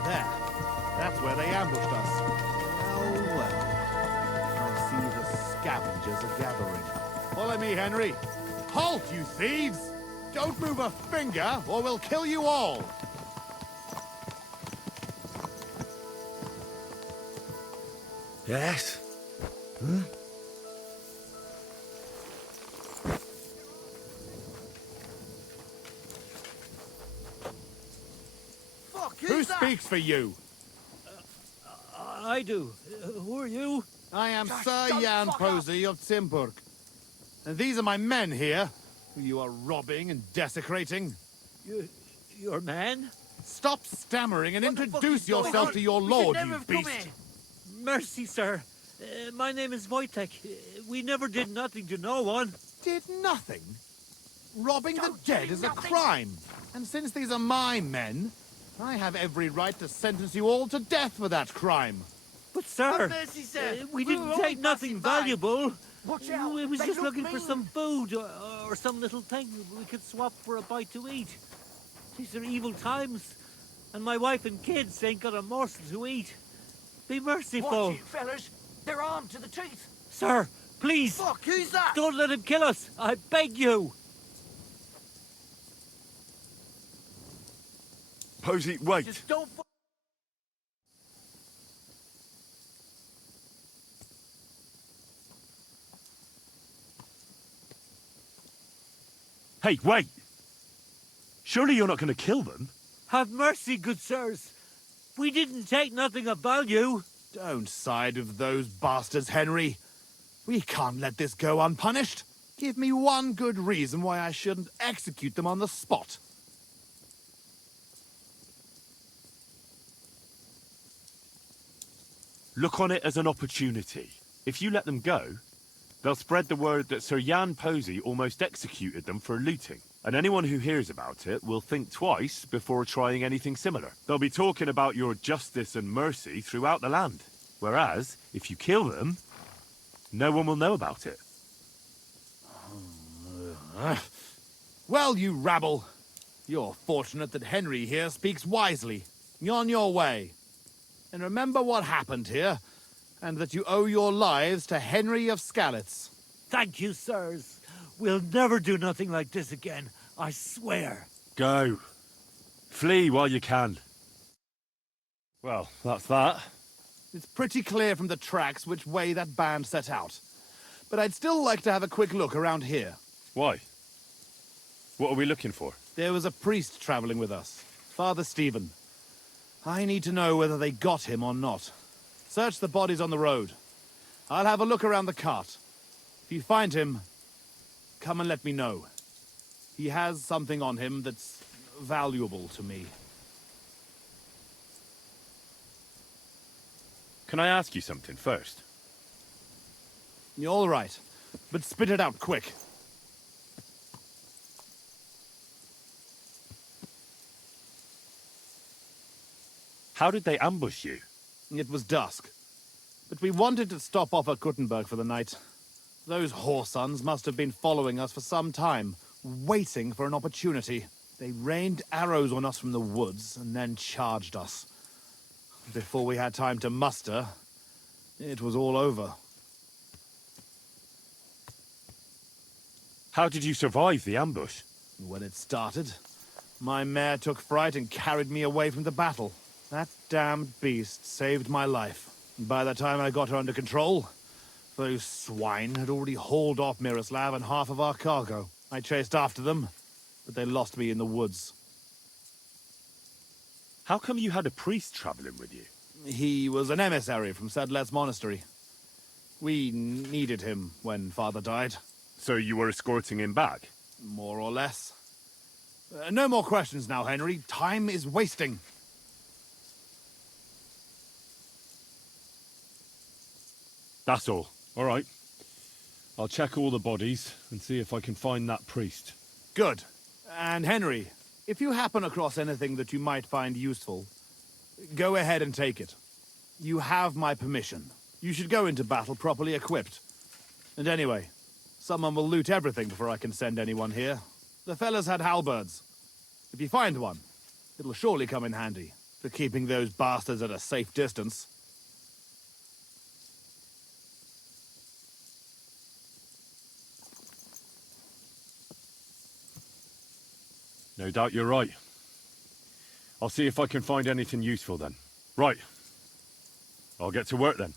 There. That's where they ambushed us. Well, well. I see the scavengers are gathering. Follow me, Henry. Halt, you thieves! Don't move a finger, or we'll kill you all! Yes? Huh? Who speaks for you? I do. Who are you? I am Sir Jan Posey of Simperk. And these are my men here, who you are robbing and desecrating. Your man? Stop stammering and introduce yourself to your lord, you beast! Mercy, sir. My name is Wojtek. We never did nothing to no one. Did nothing? Robbing the dead is a crime. And since these are my men, I have every right to sentence you all to death for that crime. But sir, mercy, sir. we We didn't were take only nothing passing by. valuable. Watch out. We was They just look looking for mean. some food or some little thing we could swap for a bite to eat. These are evil times, and my wife and kids ain't got a morsel to eat. Be merciful. Watch it, fellas. They're armed to the teeth. Sir, please. Fuck, who's that? Don't let him kill us. I beg you. Posey, wait. Just don't. Hey, wait! Surely you're not going to kill them? Have mercy, good sirs. We didn't take nothing of value. Don't side with those bastards, Henry. We can't let this go unpunished. Give me one good reason why I shouldn't execute them on the spot. Look on it as an opportunity. If you let them go, they'll spread the word that Sir Jan Posey almost executed them for looting. And anyone who hears about it will think twice before trying anything similar. They'll be talking about your justice and mercy throughout the land. Whereas, if you kill them, no one will know about it. Well, you rabble. You're fortunate that Henry here speaks wisely. You're on your way. And remember what happened here, and that you owe your lives to Henry of Skalitz. Thank you, sirs. We'll never do nothing like this again, I swear. Go. Flee while you can. Well, that's that. It's pretty clear from the tracks which way that band set out. But I'd still like to have a quick look around here. Why? What are we looking for? There was a priest traveling with us, Father Stephen. I need to know whether they got him or not. Search the bodies on the road. I'll have a look around the cart. If you find him, come and let me know. He has something on him that's valuable to me. Can I ask you something first? You're all right, but spit it out quick. How did they ambush you? It was dusk, but we wanted to stop off at Guttenberg for the night. Those whoresons must have been following us for some time, waiting for an opportunity. They rained arrows on us from the woods and then charged us. Before we had time to muster, it was all over. How did you survive the ambush? When it started, my mare took fright and carried me away from the battle. That damned beast saved my life. By the time I got her under control, those swine had already hauled off Miroslav and half of our cargo. I chased after them, but they lost me in the woods. How come you had a priest traveling with you? He was an emissary from Sedlet's monastery. We needed him when Father died. So you were escorting him back? More or less. No more questions now, Henry. Time is wasting. That's all. All right. I'll check all the bodies and see if I can find that priest. Good. And Henry, if you happen across anything that you might find useful, go ahead and take it. You have my permission. You should go into battle properly equipped. And anyway, someone will loot everything before I can send anyone here. The fellas had halberds. If you find one, it'll surely come in handy for keeping those bastards at a safe distance. No doubt you're right. I'll see if I can find anything useful then. Right. I'll get to work then.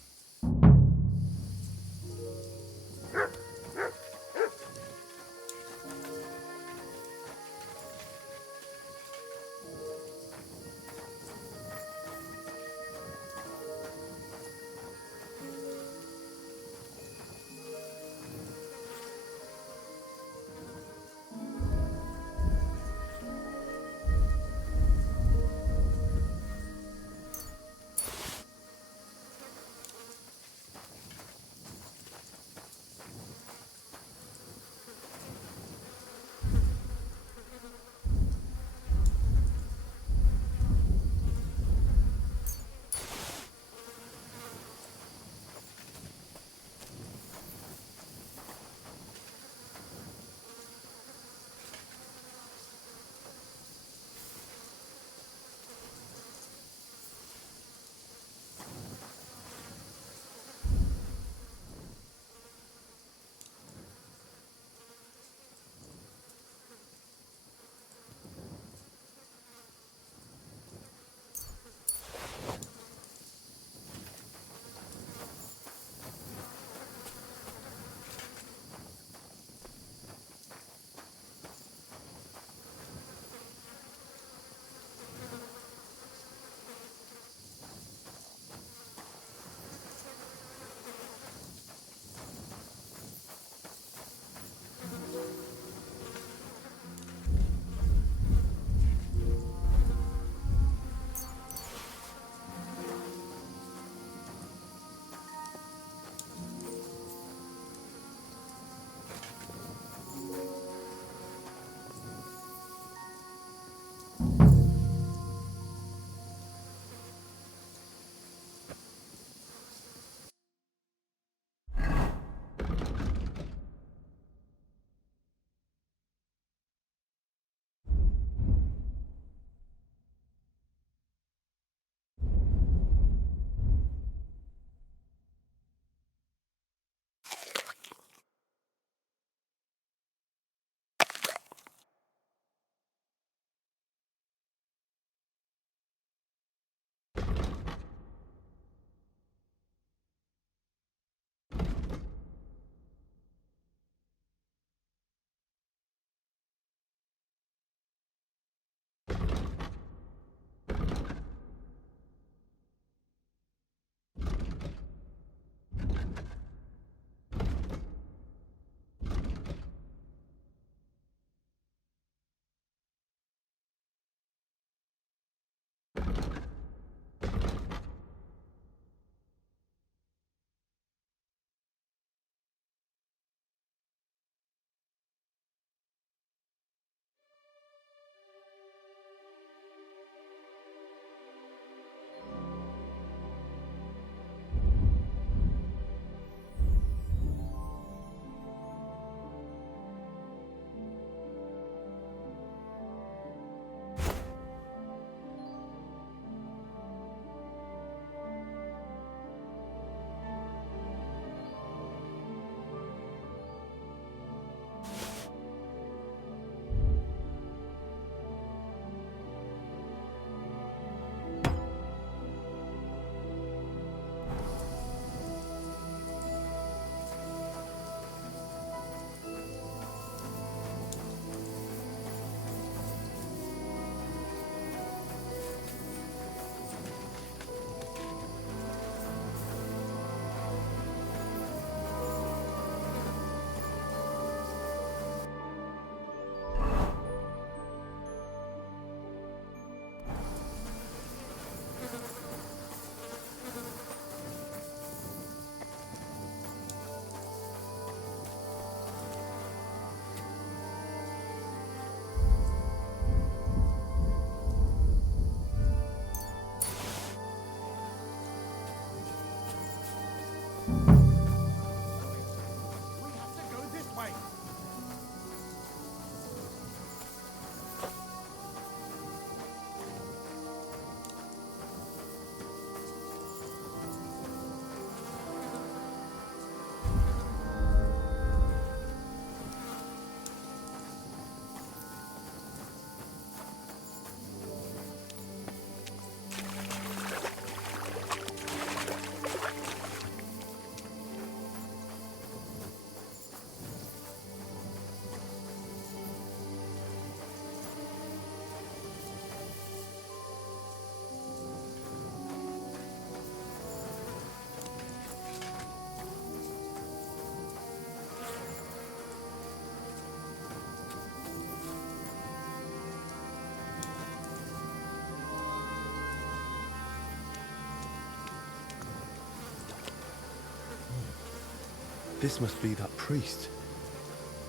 This must be that priest.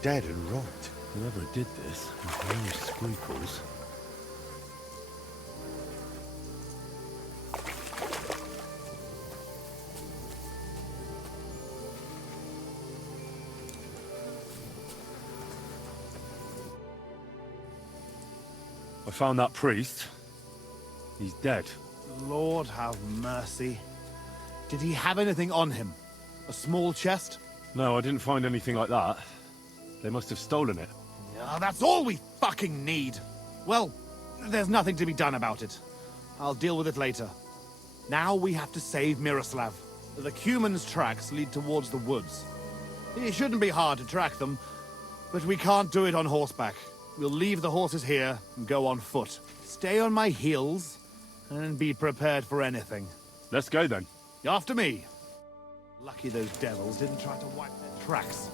Dead and rot. Whoever did this has no scruples. I found that priest. He's dead. Lord have mercy. Did he have anything on him? A small chest? No, I didn't find anything like that. They must have stolen it. Yeah, that's all we fucking need. Well, there's nothing to be done about it. I'll deal with it later. Now we have to save Miroslav. The Cuman's tracks lead towards the woods. It shouldn't be hard to track them, but we can't do it on horseback. We'll leave the horses here and go on foot. Stay on my heels and be prepared for anything. Let's go then. After me. Lucky those devils didn't try to wipe their tracks.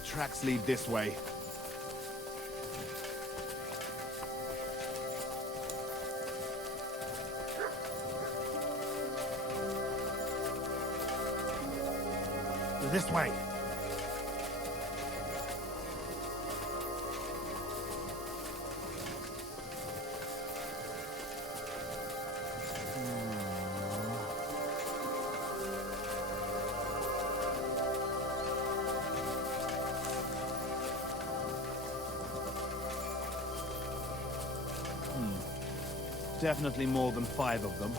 The tracks lead this way. This way. Definitely more than 5 of them.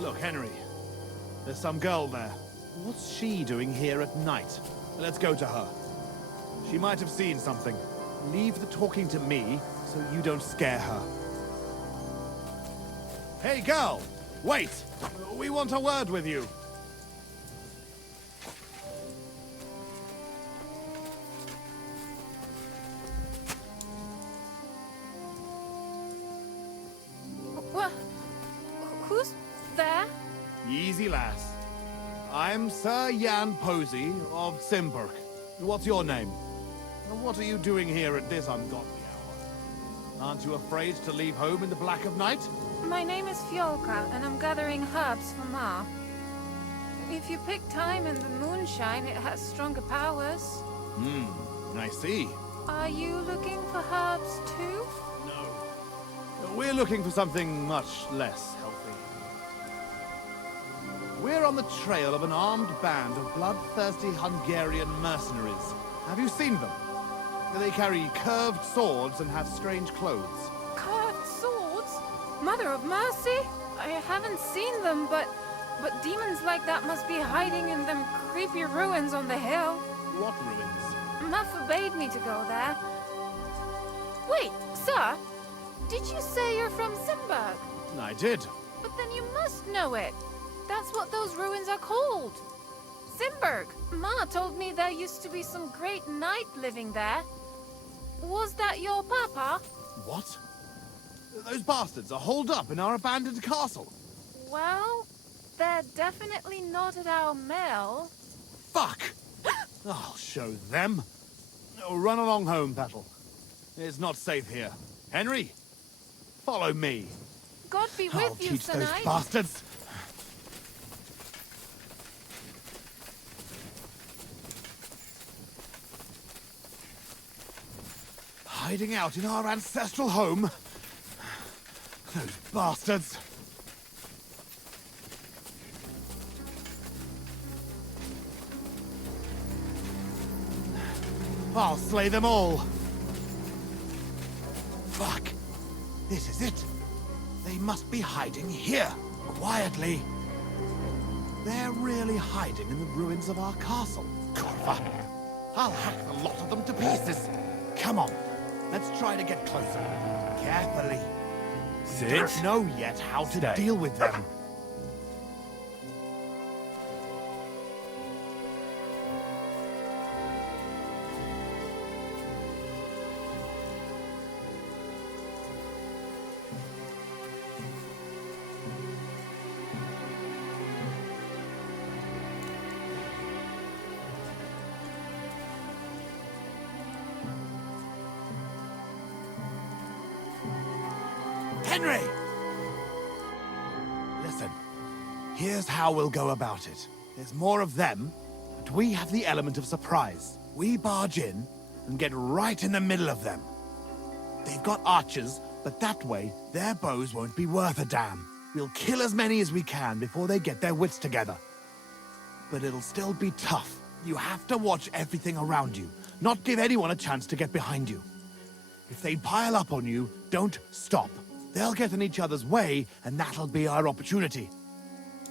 Look, Henry. There's some girl there. What's she doing here at night? Let's go to her. She might have seen something. Leave the talking to me, so you don't scare her. Hey, girl! Wait! We want a word with you. Who's there? Easy, lass. I'm Sir Jan Posey of Simburg. What's your name? And what are you doing here at this ungodly hour? Aren't you afraid to leave home in the black of night? My name is Fiolka, and I'm gathering herbs for Ma. If you pick time in the moonshine, it has stronger powers. I see. Are you looking for herbs too? No. We're looking for something much less healthy. We're on the trail of an armed band of bloodthirsty Hungarian mercenaries. Have you seen them? They carry curved swords and have strange clothes. Carved swords? Mother of mercy? I haven't seen them, but demons like that must be hiding in them creepy ruins on the hill. What ruins? Ma forbade me to go there. Wait, sir? Did you say you're from Simburg? I did. But then you must know it. That's what those ruins are called. Simburg. Ma told me there used to be some great knight living there. Was that your papa? What? Those bastards are holed up in our abandoned castle. Well, they're definitely not at our mill. Fuck! I'll show them. Run along home, Petal. It's not safe here. Henry, follow me. God be I'll with you, teach Sir those Knight. bastards. Hiding out in our ancestral home? Those bastards! I'll slay them all! Fuck! This is it! They must be hiding here, quietly. They're really hiding in the ruins of our castle. Corva! I'll hack the lot of them to pieces! Come on, let's try to get closer. Carefully. Sit. We don't know yet how to deal with them. Henry! Listen, here's how we'll go about it. There's more of them, but we have the element of surprise. We barge in and get right in the middle of them. They've got archers, but that way, their bows won't be worth a damn. We'll kill as many as we can before they get their wits together. But it'll still be tough. You have to watch everything around you, not give anyone a chance to get behind you. If they pile up on you, don't stop. They'll get in each other's way, and that'll be our opportunity.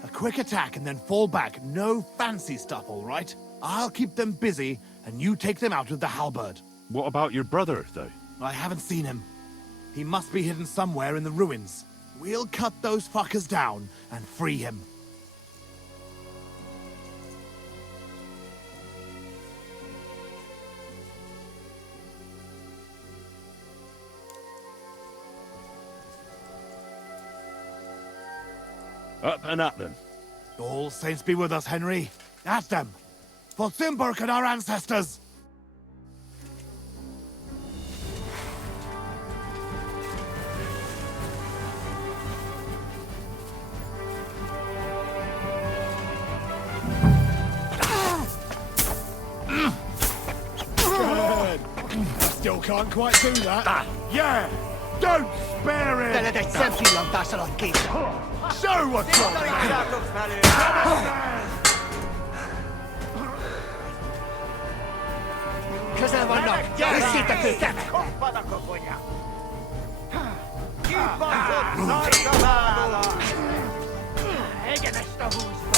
A quick attack and then fall back. No fancy stuff, all right? I'll keep them busy, and you take them out with the halberd. What about your brother, though? I haven't seen him. He must be hidden somewhere in the ruins. We'll cut those fuckers down and free him. Up and at them. All saints be with us, Henry. At them! For Thimberk and our ancestors! Good. Still can't quite do that. Yeah! Don't spare him! Delle dei sempre landassero al chissà. Show what's wrong! Cosa vanno? Siete qui!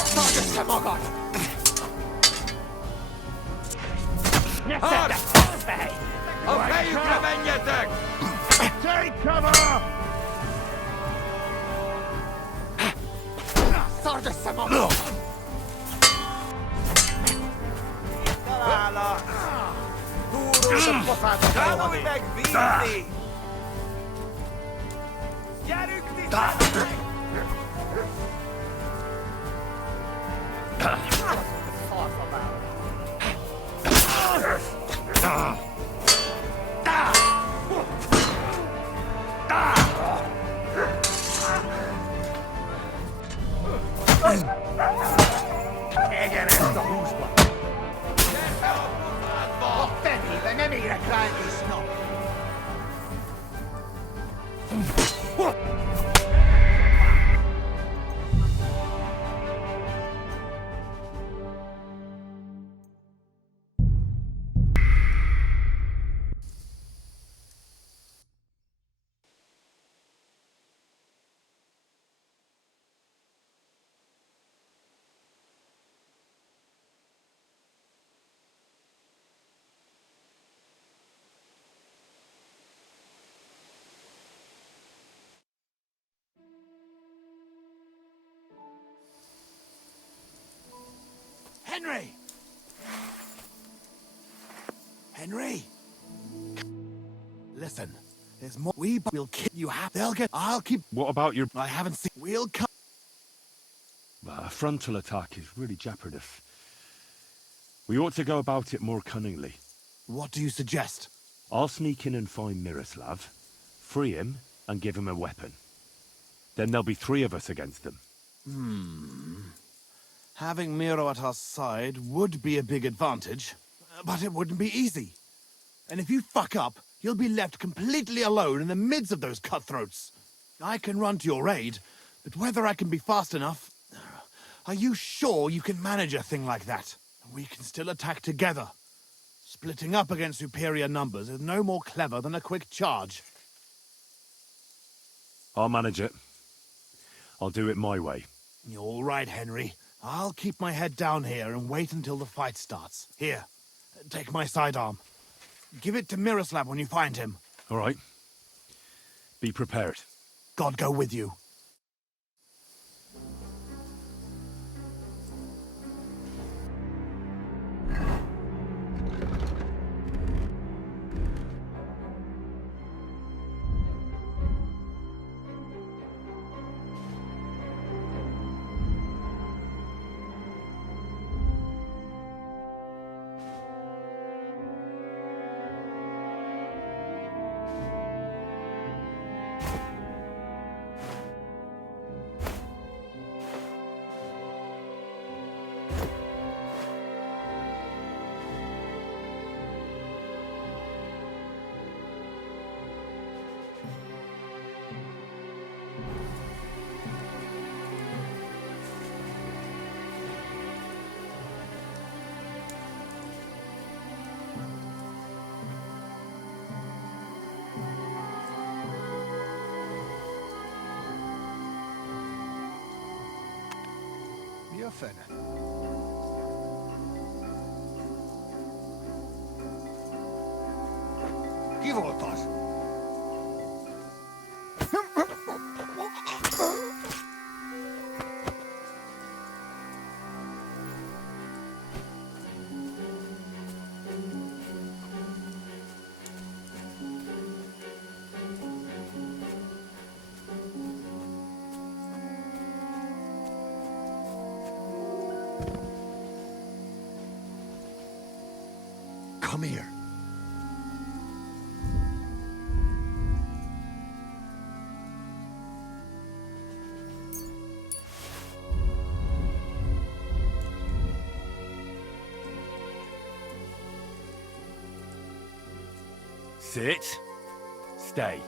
Saatte magat! Hard! Okejükre menjetek! Take cover! Szardössze magad! Találak! Túrós a pofát! Tanulj meg vízni! Gyerünk vissza! Égyen ezt a húsba! A fenébe nem érek rá egész nap! Henry! Henry! Listen, there's more. We'll kill you. They'll get. I'll keep. What about your... I haven't seen. We'll come. A frontal attack is really jeopardous. We ought to go about it more cunningly. What do you suggest? I'll sneak in and find Miroslav, free him, and give him a weapon. Then there'll be 3 of us against them. Having Miro at our side would be a big advantage, but it wouldn't be easy. And if you fuck up, you'll be left completely alone in the midst of those cutthroats. I can run to your aid, but whether I can be fast enough... Are you sure you can manage a thing like that? We can still attack together. Splitting up against superior numbers is no more clever than a quick charge. I'll manage it. I'll do it my way. You're all right, Henry. I'll keep my head down here and wait until the fight starts. Here, take my sidearm. Give it to Miroslav when you find him. All right. Be prepared. God go with you. Bierfenne. Ki volt az? Come here. Sit. Stay.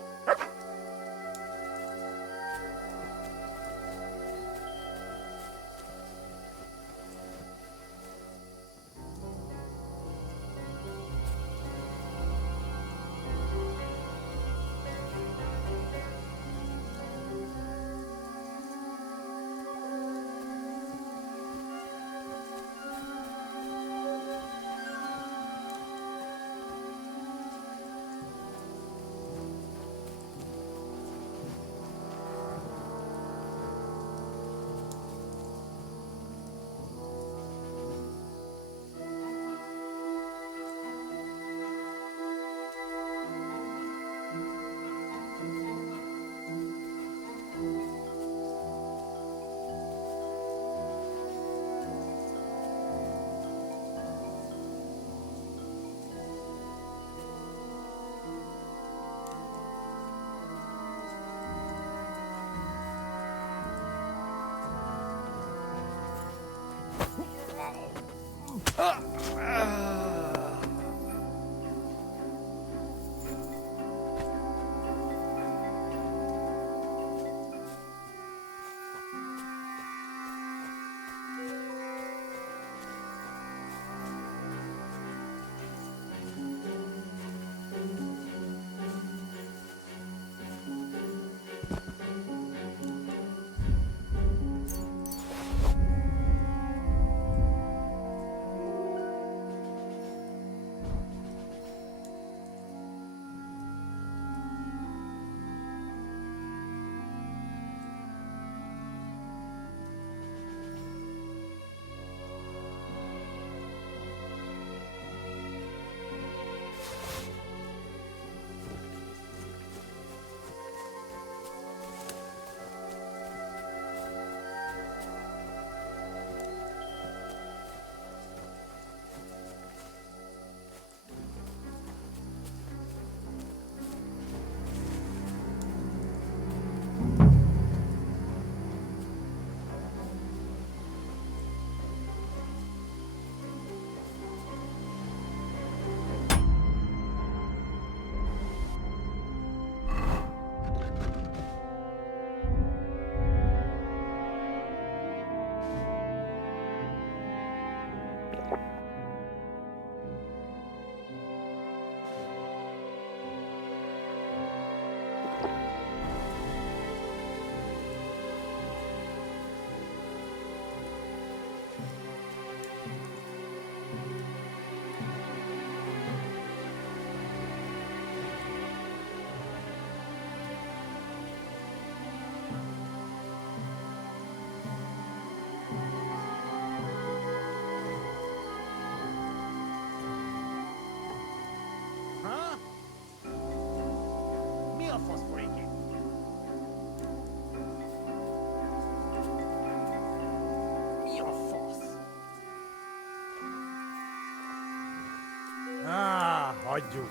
Ah, I do.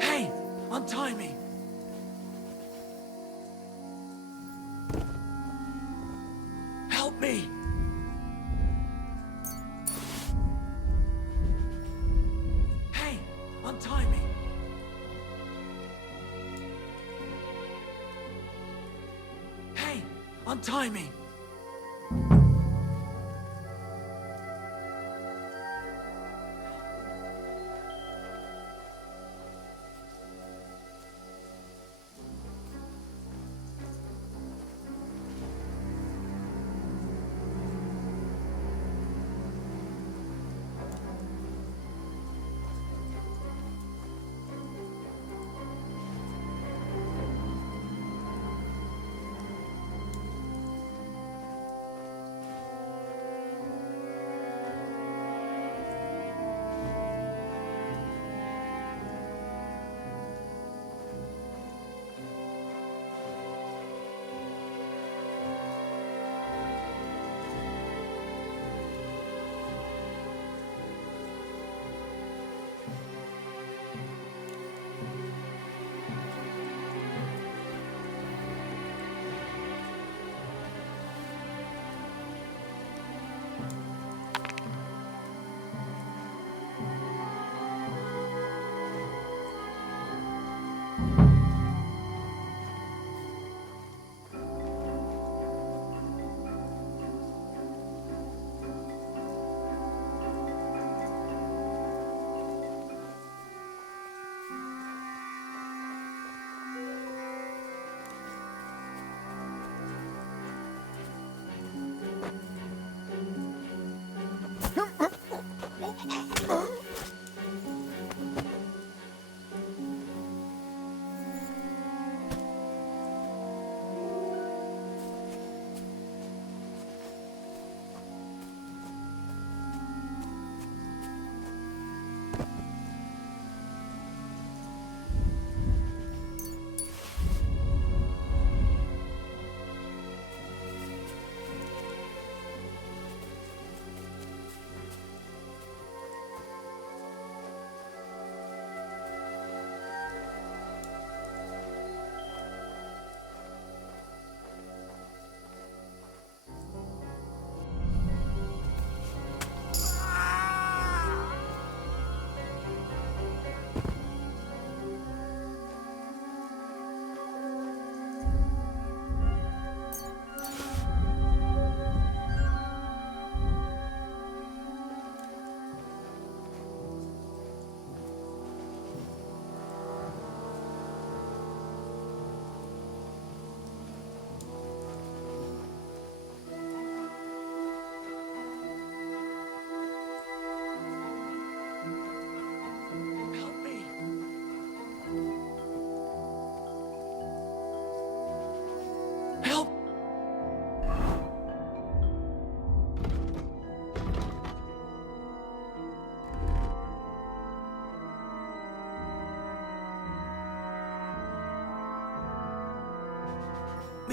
Hey! Untie me! Help me! Hey! Untie me! Hey! Untie me!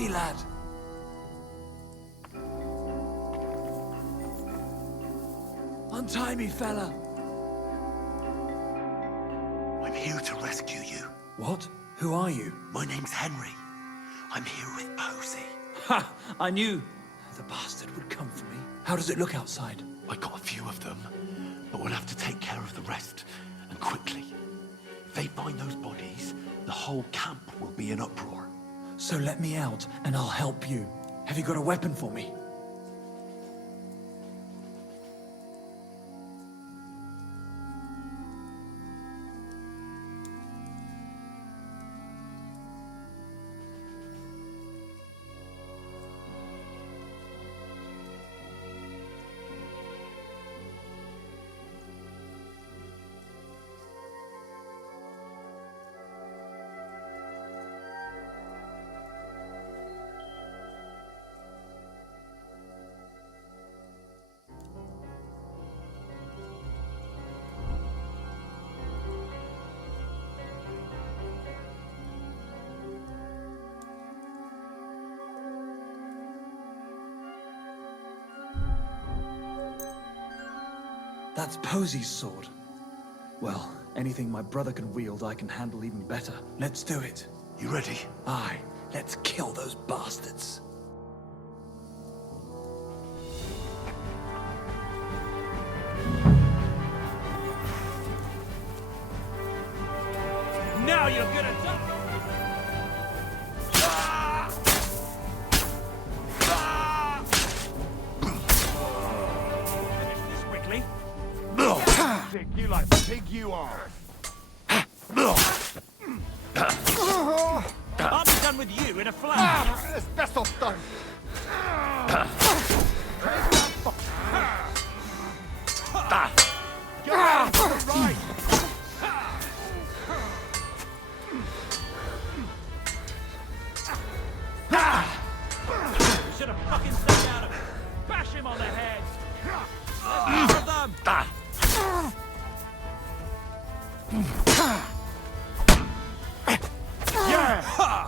lad. Untie me, fella. I'm here to rescue you. What? Who are you? My name's Henry. I'm here with Posey. Ha! I knew the bastard would come for me. How does it look outside? I got a few of them, but we'll have to take care of the rest, and quickly. If they find those bodies, the whole camp will be in uproar. So let me out, and I'll help you. Have you got a weapon for me? That's Posey's sword. Well, anything my brother can wield, I can handle even better. Let's do it. You ready? Aye. Let's kill those bastards. Now you're gonna die! Finish this quickly. Pig, you like the pig you are. I'll be done with you in a flash. This vessel's done. Get out to the right. You should have fucking stayed out of it. Bash him on the head. Let's go for them. Yeah!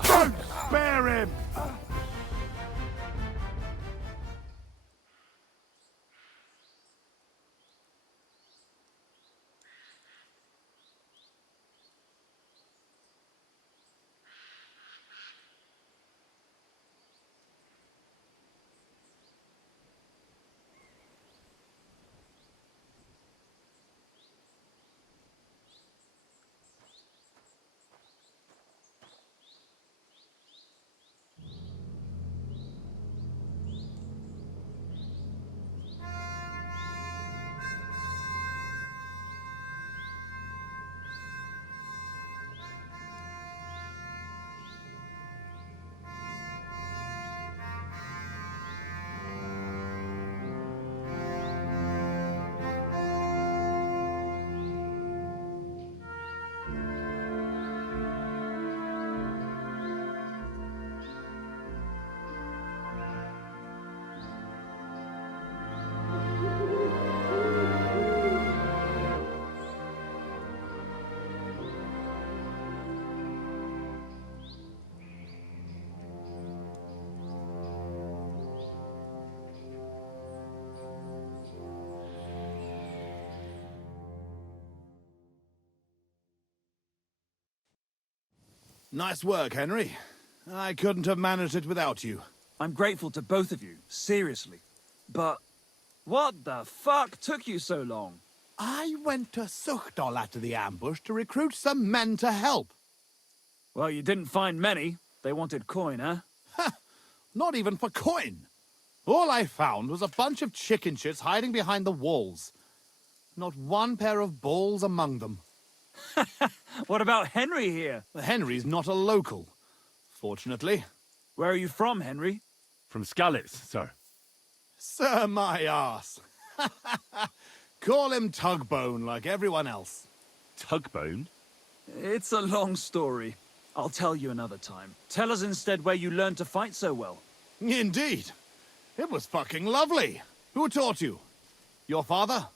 Don't spare him! Nice work, Henry. I couldn't have managed it without you. I'm grateful to both of you, seriously. But what the fuck took you so long? I went to Suchdol after the ambush to recruit some men to help. Well, you didn't find many. They wanted coin, huh? Not even for coin. All I found was a bunch of chicken shits hiding behind the walls. Not one pair of balls among them. What about Henry here? Henry's not a local, fortunately. Where are you from, Henry? From Skalitz, sir. Sir, my arse. Call him Tugbone like everyone else. Tugbone? It's a long story. I'll tell you another time. Tell us instead where you learned to fight so well. Indeed. It was fucking lovely. Who taught you? Your father?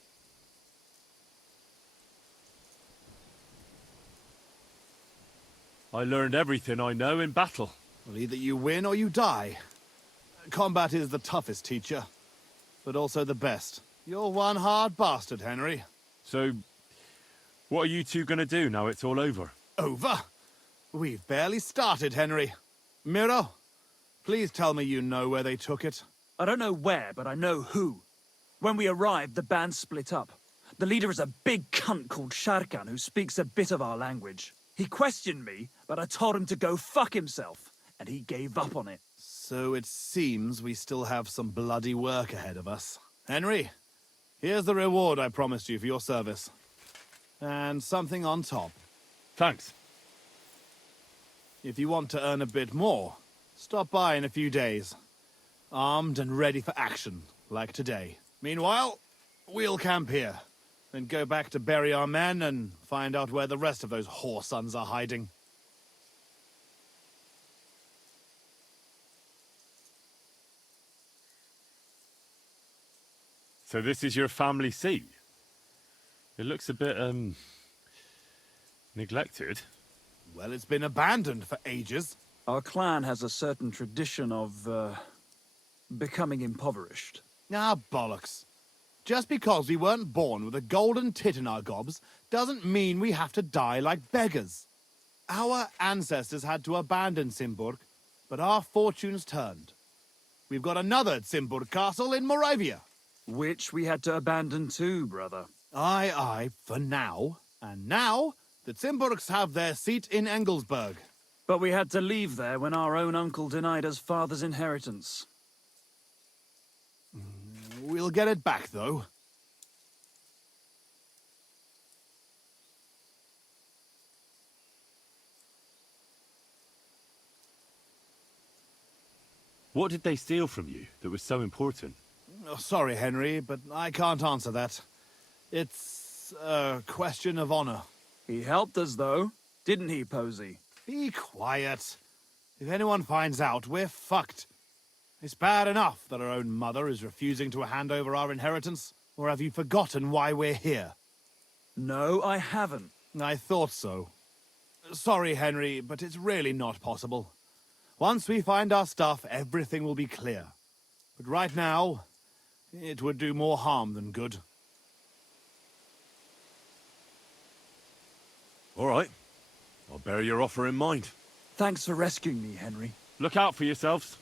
I learned everything I know in battle. Well, either you win or you die. Combat is the toughest teacher, but also the best. You're one hard bastard, Henry. So, what are you two gonna do now it's all over? Over? We've barely started, Henry. Miro, please tell me you know where they took it. I don't know where, but I know who. When we arrived, the band split up. The leader is a big cunt called Sharkan who speaks a bit of our language. He questioned me, but I told him to go fuck himself, and he gave up on it. So it seems we still have some bloody work ahead of us. Henry, here's the reward I promised you for your service. And something on top. Thanks. If you want to earn a bit more, stop by in a few days. Armed and ready for action, like today. Meanwhile, we'll camp here. Then go back to bury our men and find out where the rest of those whore sons are hiding. So this is your family seat? It looks a bit, neglected. Well, it's been abandoned for ages. Our clan has a certain tradition of, becoming impoverished. Ah, bollocks. Just because we weren't born with a golden tit in our gobs doesn't mean we have to die like beggars. Our ancestors had to abandon Simburg, but our fortunes turned. We've got another Simburg castle in Moravia. Which we had to abandon too, brother. Aye, for now. And now, the Simburgs have their seat in Engelsberg. But we had to leave there when our own uncle denied us father's inheritance. We'll get it back, though. What did they steal from you that was so important? Oh, sorry, Henry, but I can't answer that. It's a question of honor. He helped us, though. Didn't he, Posey? Be quiet. If anyone finds out, we're fucked. It's bad enough that our own mother is refusing to hand over our inheritance. Or have you forgotten why we're here? No, I haven't. I thought so. Sorry, Henry, but it's really not possible. Once we find our stuff, everything will be clear. But right now, it would do more harm than good. All right. I'll bear your offer in mind. Thanks for rescuing me, Henry. Look out for yourselves.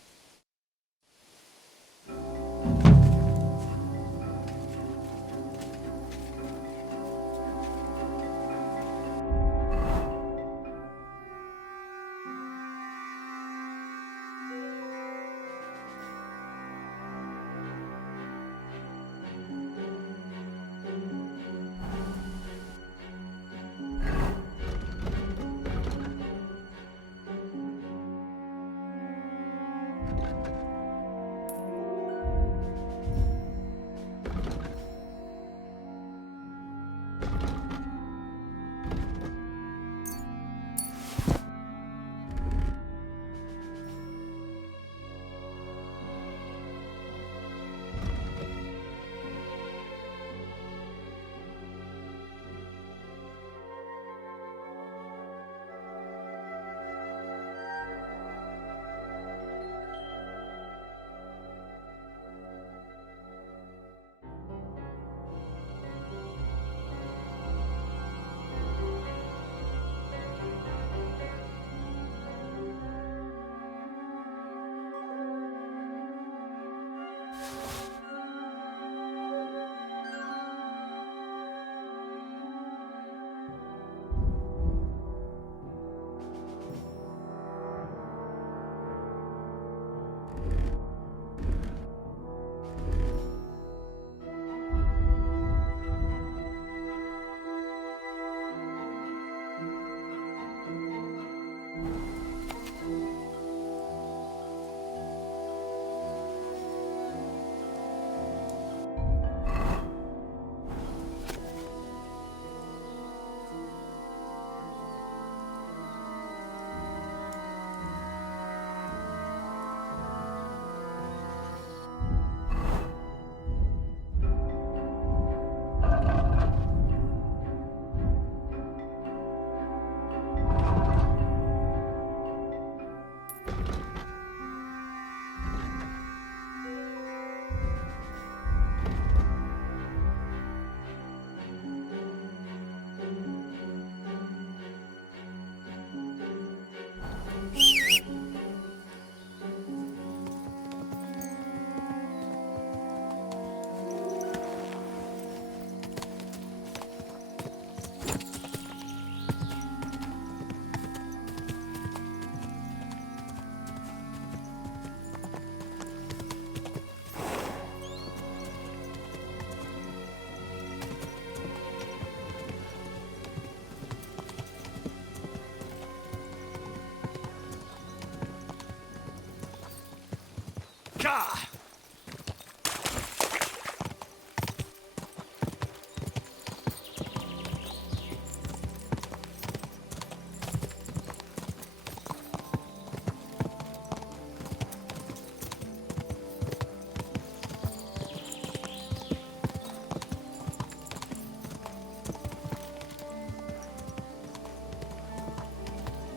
Gah!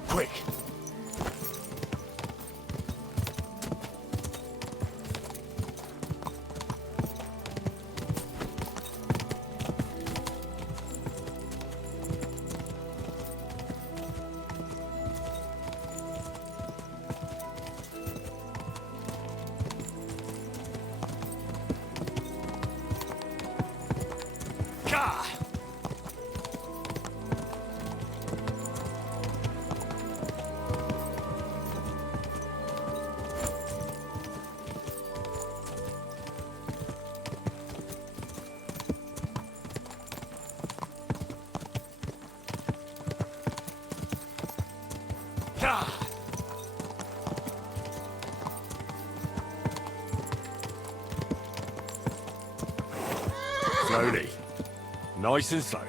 Quick! Gah! Gah! Slowly. Nice and slow.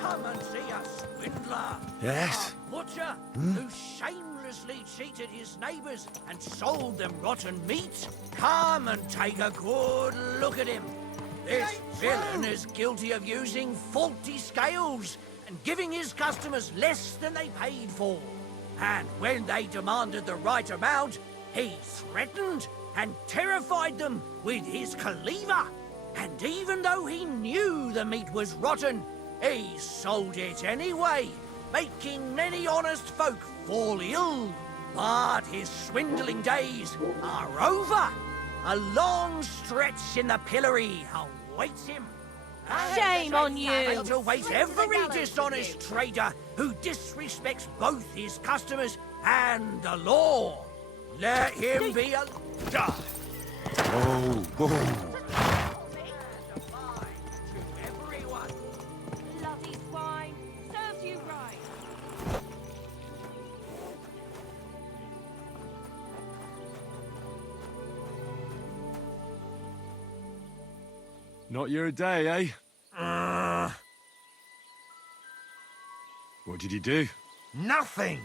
Come and see a swindler. Yes? A butcher who shamelessly cheated his neighbours and sold them rotten meat. Come and take a good look at him. This villain is guilty of using faulty scales and giving his customers less than they paid for. And when they demanded the right amount, he threatened and terrified them with his cleaver. And even though he knew the meat was rotten, he sold it anyway, making many honest folk fall ill. But his swindling days are over. A long stretch in the pillory awaits him. Shame on you. And awaits every dishonest trader who disrespects both his customers and the law. Let him be a... Oh, oh. Bloody swine. Serves you right. Not your day, eh? What did you do? Nothing!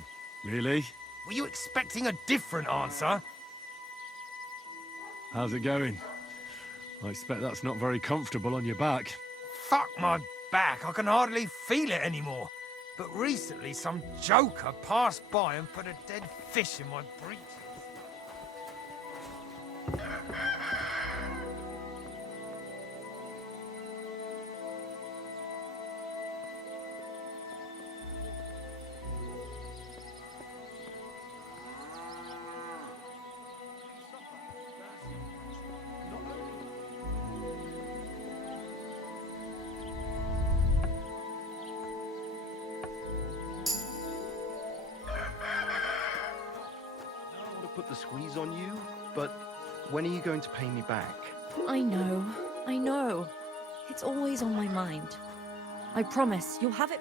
Really? Were you expecting a different answer? How's it going? I expect that's not very comfortable on your back. Fuck my back, I can hardly feel it anymore. But recently some joker passed by and put a dead fish in my breeches. Put the squeeze on you, but when are you going to pay me back? I know. It's always on my mind. I promise you'll have it.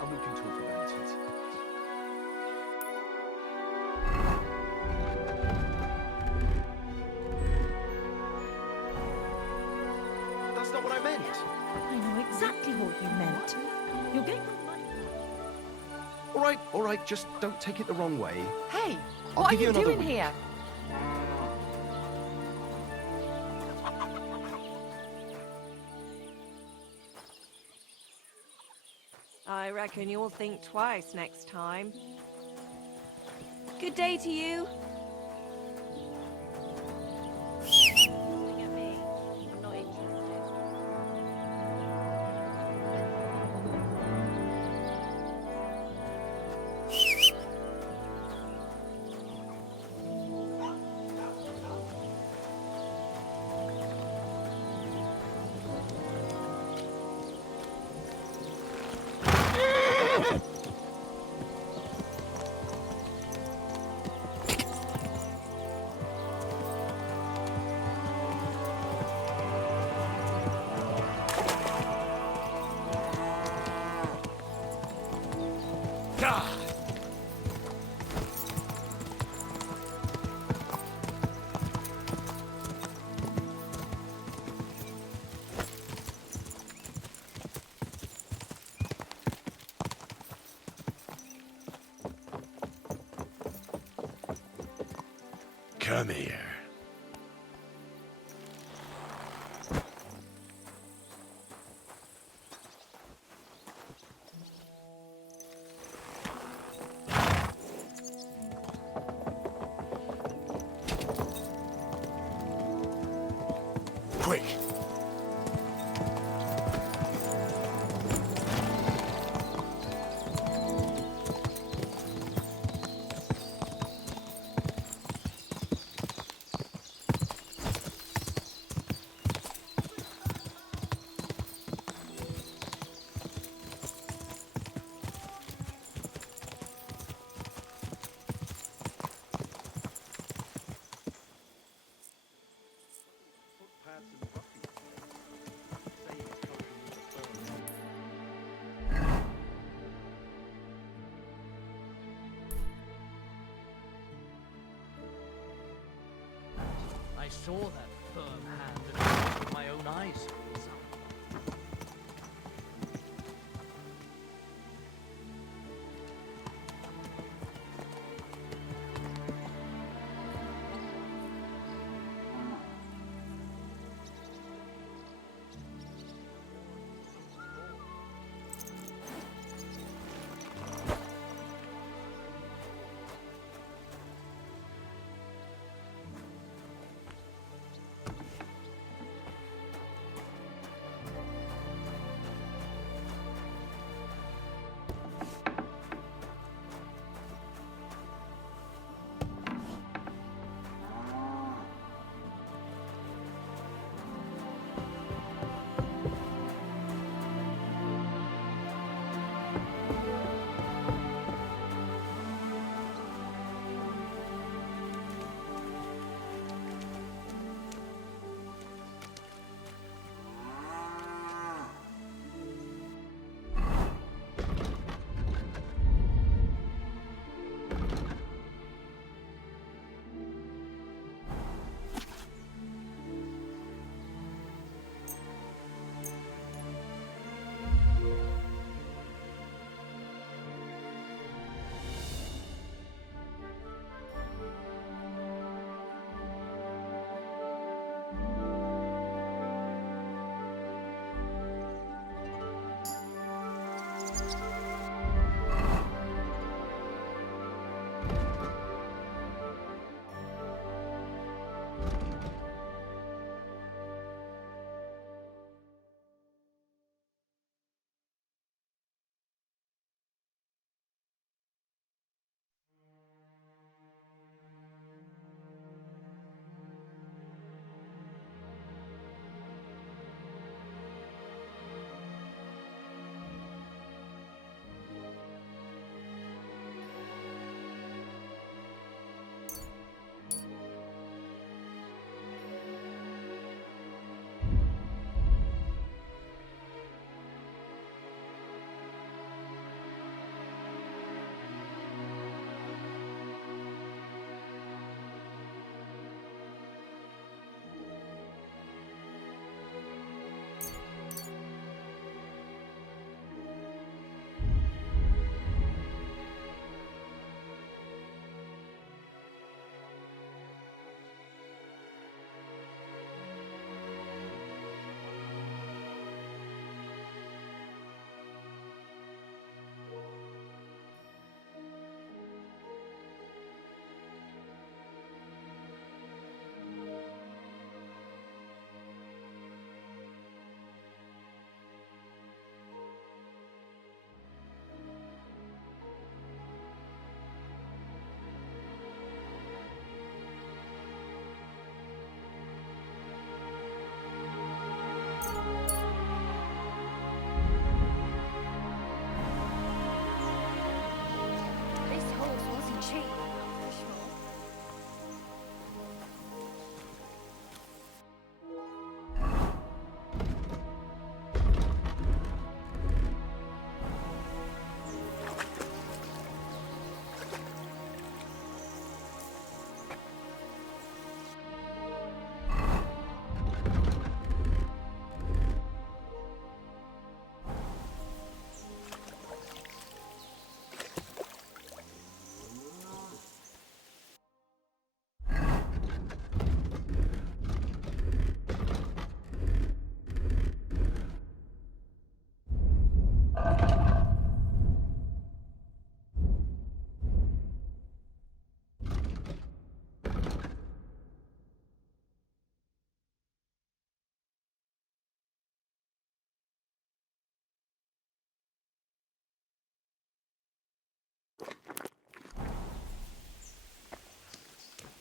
And we can talk about it. That's not what I meant. I know exactly what you meant. You're getting my money. All right, just don't take it the wrong way. Hey, I'll what are give you you another doing week. here? I reckon you'll think twice next time. Good day to you. Come here. Quick! I saw that firm hand and with my own eyes.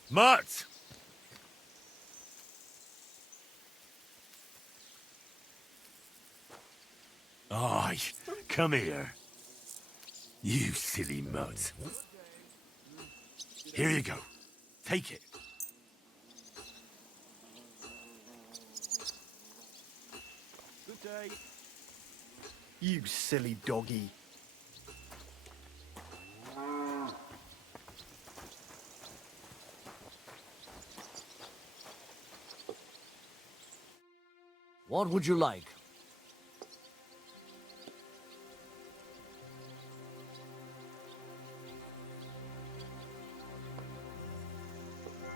Mutt! Aye, come here. You silly mutt. Here you go. Take it. Good day. You silly doggy. What would you like?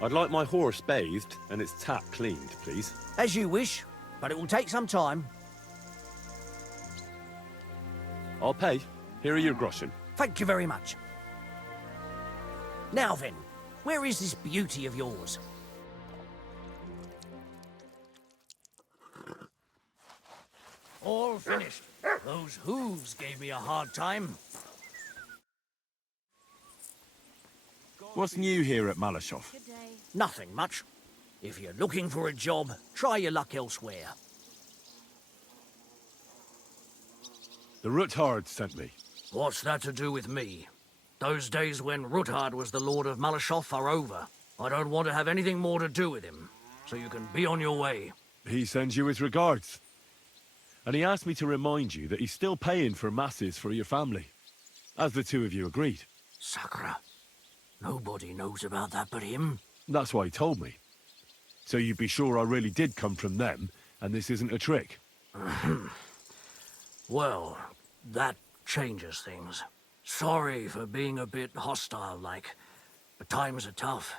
I'd like my horse bathed and its tap cleaned, please. As you wish, but it will take some time. I'll pay. Here are your groschen. Thank you very much. Now then, where is this beauty of yours? All finished. Those hooves gave me a hard time. What's new here at Malashov? Nothing much. If you're looking for a job, try your luck elsewhere. The Ruthard sent me. What's that to do with me? Those days when Ruthard was the Lord of Malashov are over. I don't want to have anything more to do with him, so you can be on your way. He sends you his regards. And he asked me to remind you that he's still paying for masses for your family, as the two of you agreed. Sakra. Nobody knows about that but him. That's why he told me. So you'd be sure I really did come from them, and this isn't a trick. Well, that changes things. Sorry for being a bit hostile-like, but times are tough.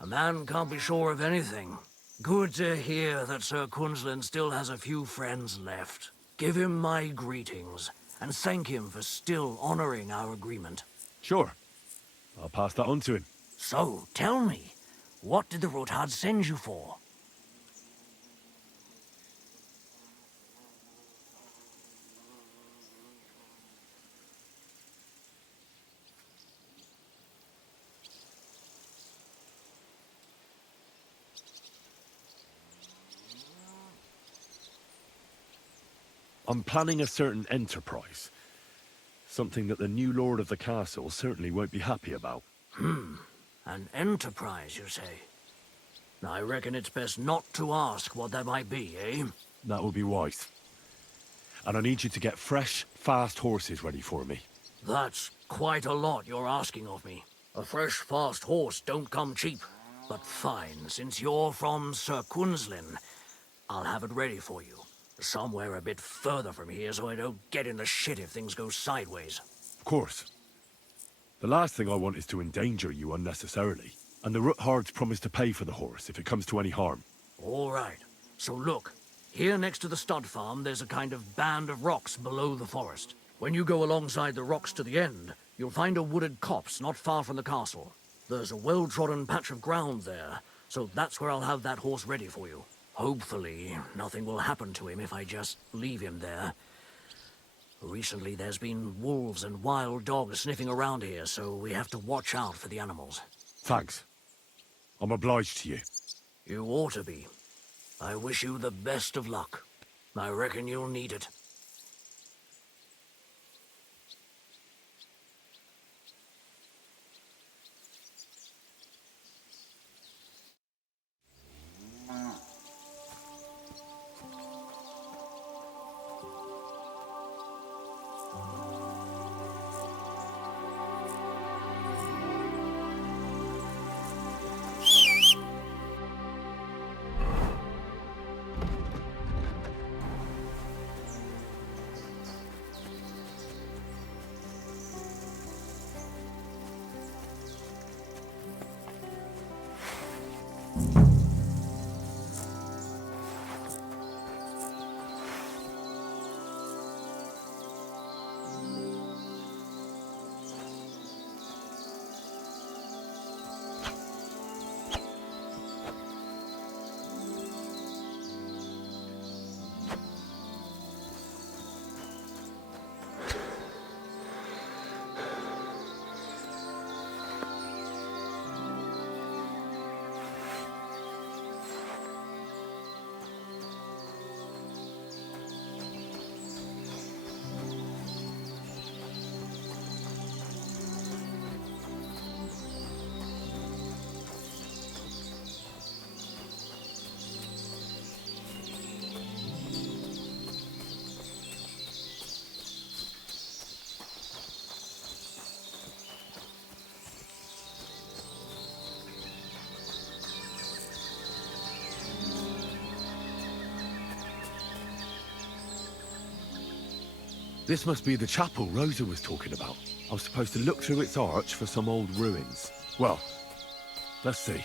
A man can't be sure of anything. Good to hear that Sir Quinlan still has a few friends left. Give him my greetings, and thank him for still honoring our agreement. Sure. I'll pass that on to him. So, tell me, what did the Ruthard send you for? I'm planning a certain enterprise. Something that the new lord of the castle certainly won't be happy about. An enterprise, you say? I reckon it's best not to ask what that might be, eh? That would be wise. And I need you to get fresh, fast horses ready for me. That's quite a lot you're asking of me. A fresh, fast horse don't come cheap. But fine, since you're from Sir Quinlan, I'll have it ready for you. Somewhere a bit further from here so I don't get in the shit if things go sideways. Of course. The last thing I want is to endanger you unnecessarily. And the Ruthards promise to pay for the horse if it comes to any harm. All right. So look, here next to the stud farm, there's a kind of band of rocks below the forest. When you go alongside the rocks to the end, you'll find a wooded copse not far from the castle. There's a well-trodden patch of ground there, so that's where I'll have that horse ready for you. Hopefully, nothing will happen to him if I just leave him there. Recently, there's been wolves and wild dogs sniffing around here, so we have to watch out for the animals. Thanks. I'm obliged to you. You ought to be. I wish you the best of luck. I reckon you'll need it. This must be the chapel Rosa was talking about. I was supposed to look through its arch for some old ruins. Well, let's see.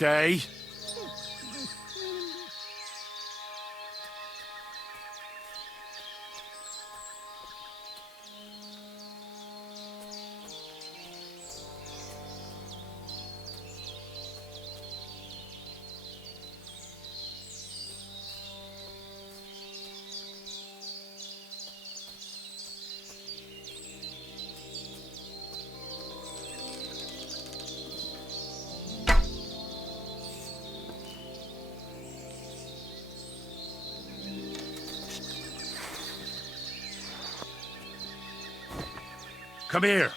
Stay. Come here.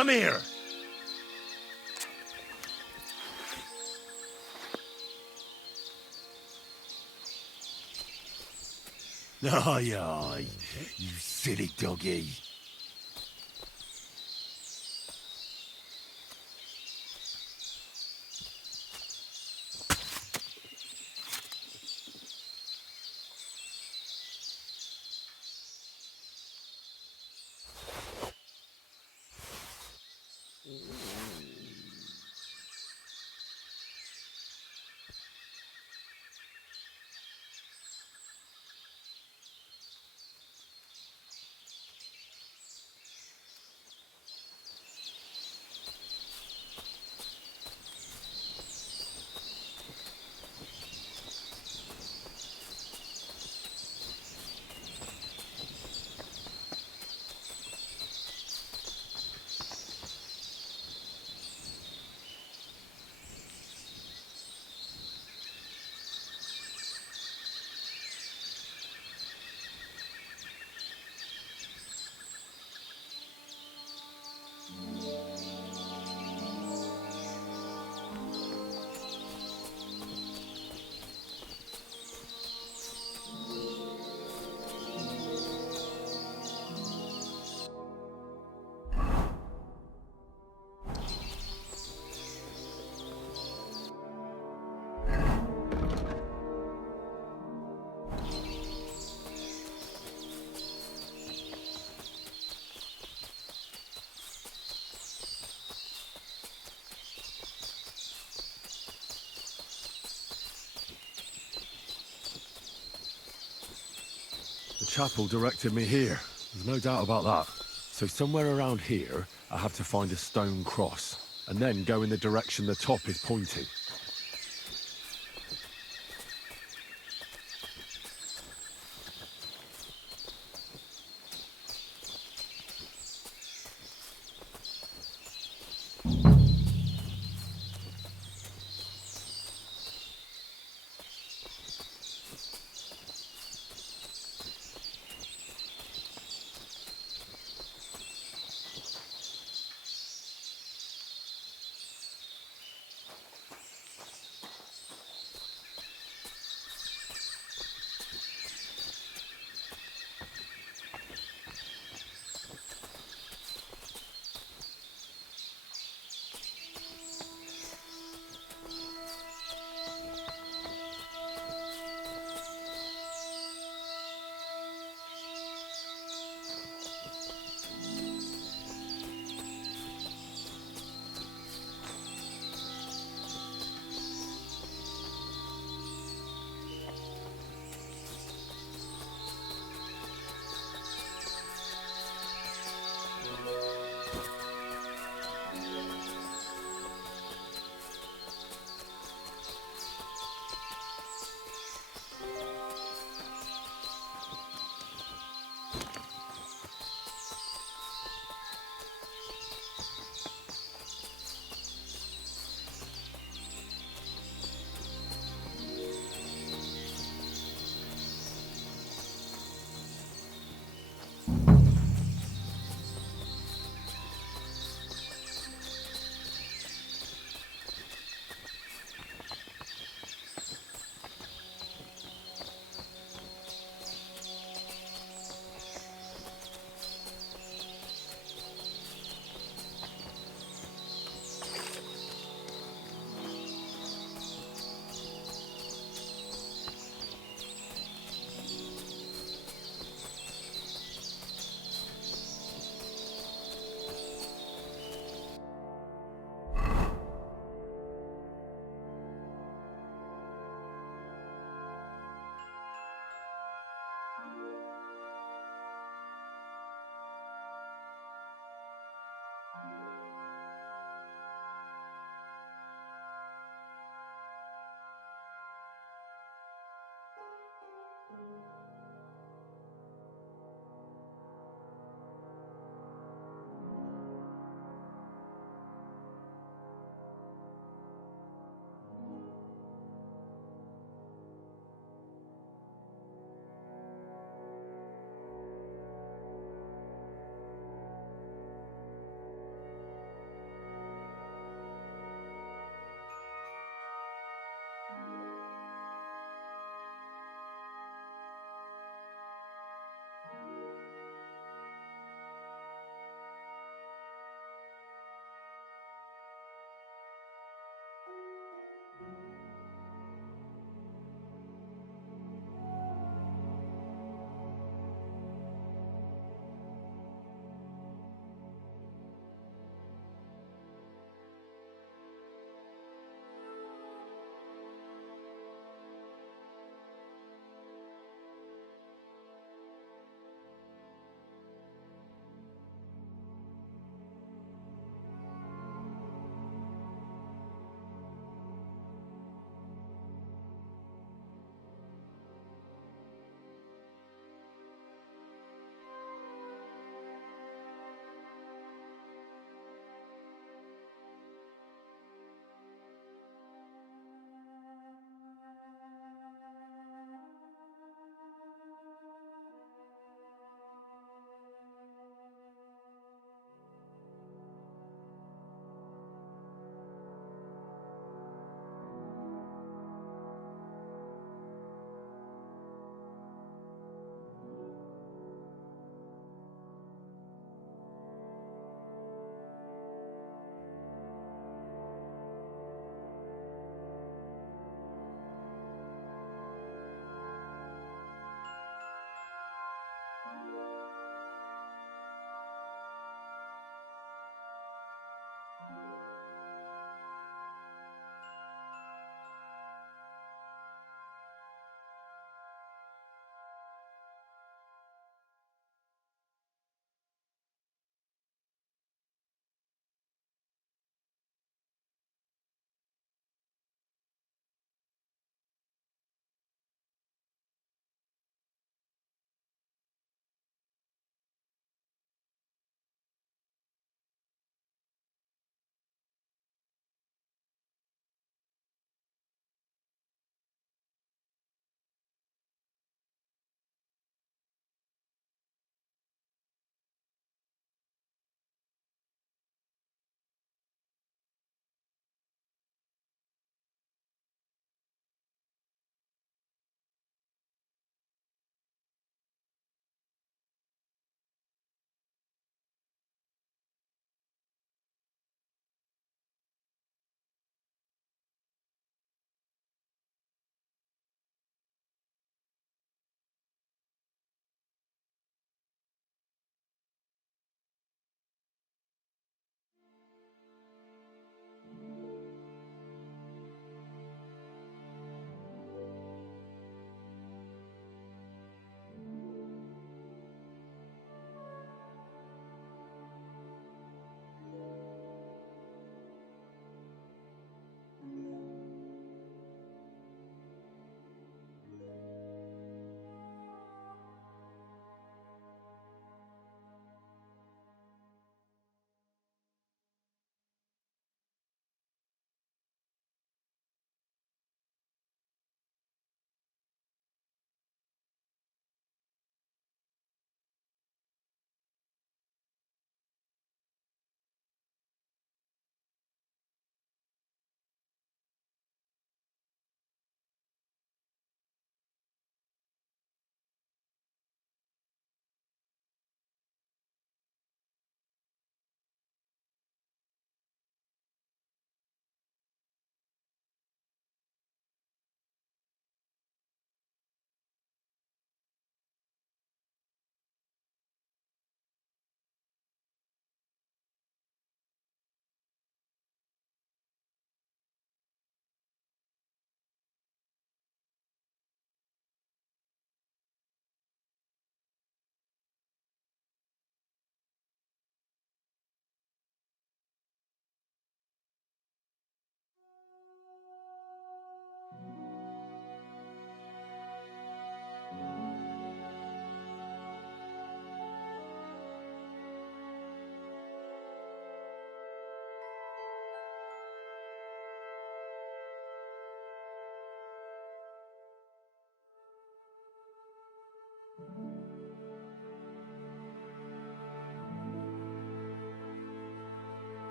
Come here! Aye, aye, you silly doggy. The chapel directed me here. There's no doubt about that. So somewhere around here, I have to find a stone cross, and then go in the direction the top is pointing.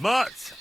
Mutt!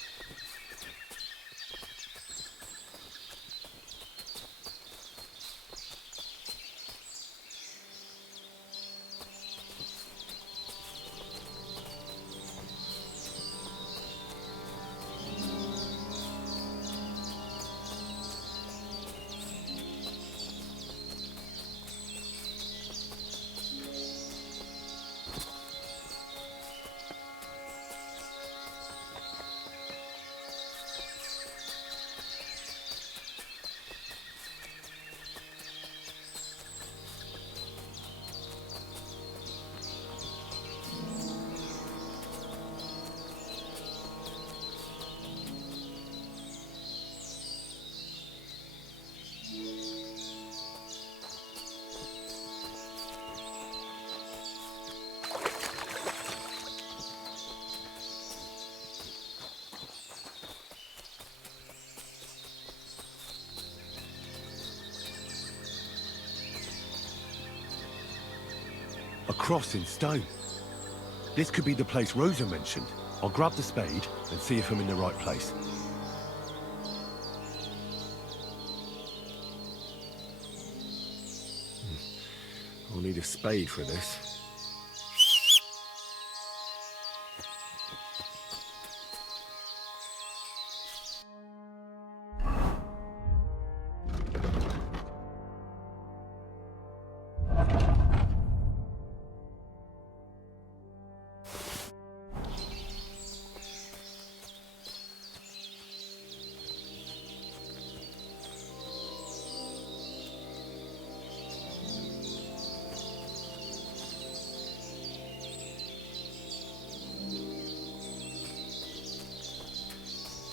A cross in stone. This could be the place Rosa mentioned. I'll grab the spade and see if I'm in the right place. I'll need a spade for this.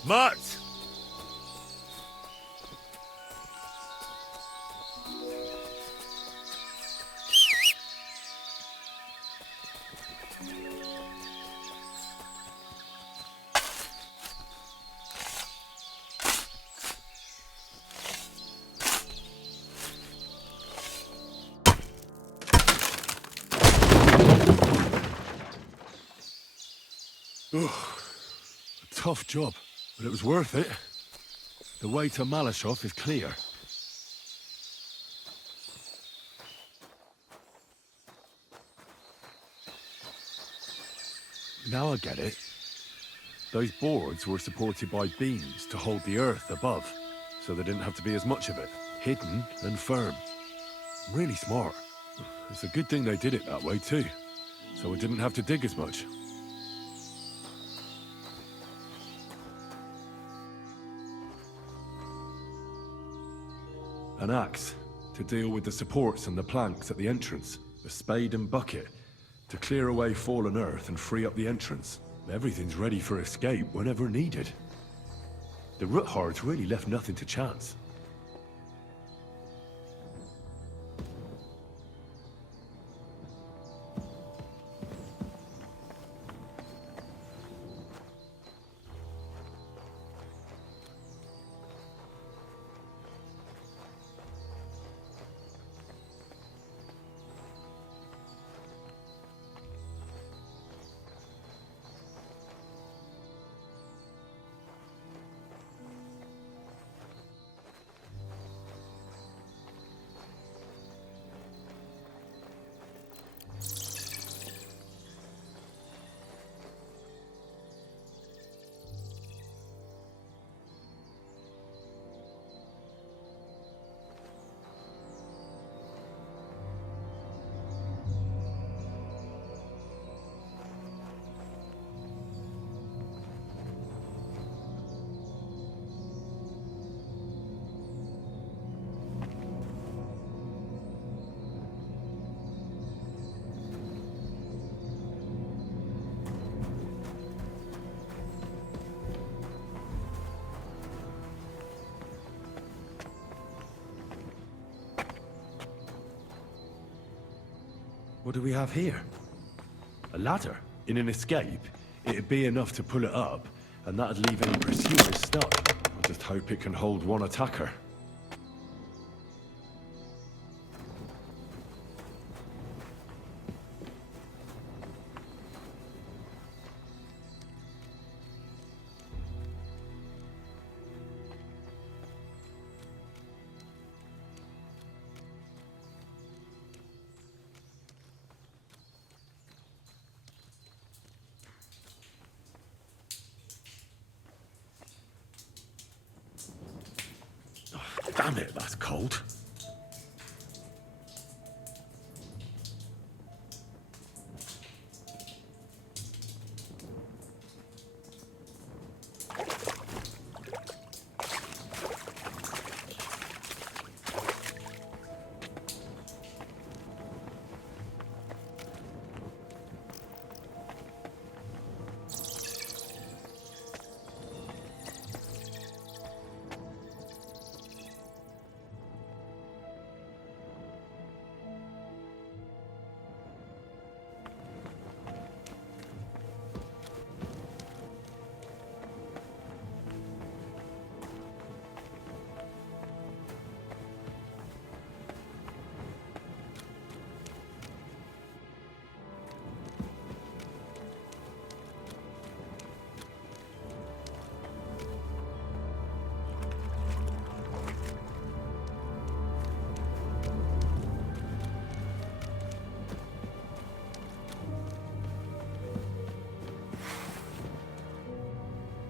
Mutt! Ugh. A tough job, but it was worth it. The way to Malashov is clear. Now I get it. Those boards were supported by beams to hold the earth above, so there didn't have to be as much of it. Hidden and firm. Really smart. It's a good thing they did it that way too, so I didn't have to dig as much. An axe to deal with the supports and the planks at the entrance. A spade and bucket to clear away fallen earth and free up the entrance. Everything's ready for escape whenever needed. The Roothards really left nothing to chance. What do we have here? A ladder? In an escape, it'd be enough to pull it up, and that'd leave any pursuers stuck. I just hope it can hold one attacker. Damn it, that's cold.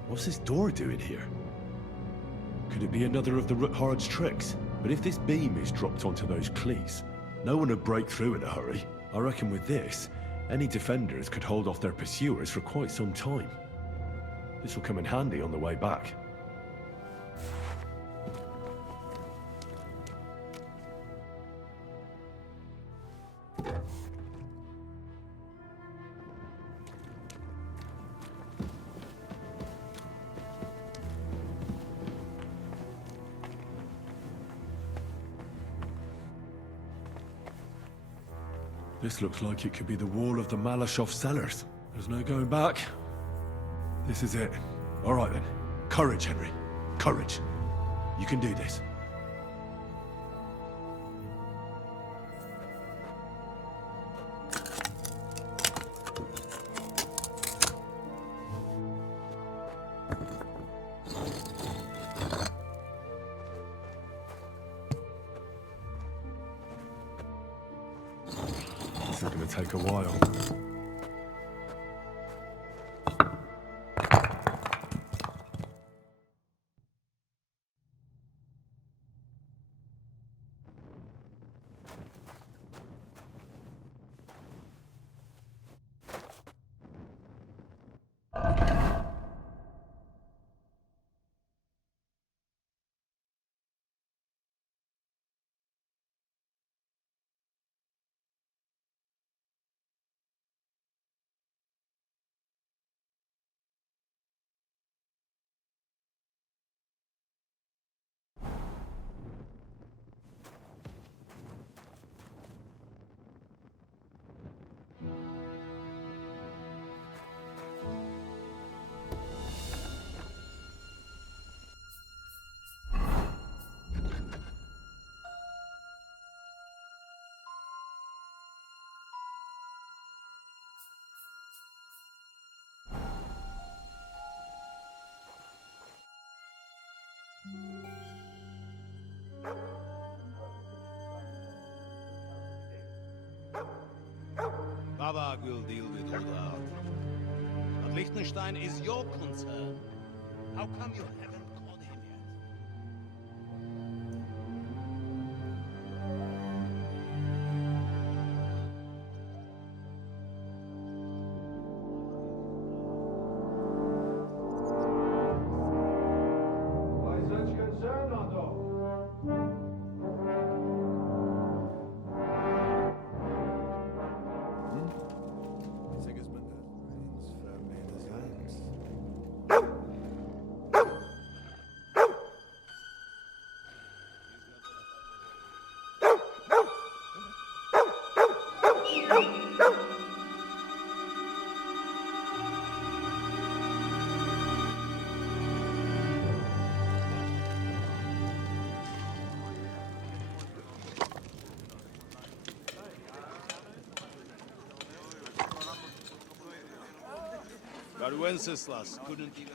What's this door doing here? Could it be another of the Roothard's tricks? But if this beam is dropped onto those cleats, no one would break through in a hurry. I reckon with this, any defenders could hold off their pursuers for quite some time. This will come in handy on the way back. This looks like it could be the wall of the Malashov cellars. There's no going back. This is it. All right then. Courage, Henry. Courage. You can do this. This is going to take a while. Babak will deal with all that. But Liechtenstein is your concern. How come you haven't caught him yet? Why such concern, Otto? Sigismund reins firmly in his hands. But Wenceslas couldn't even...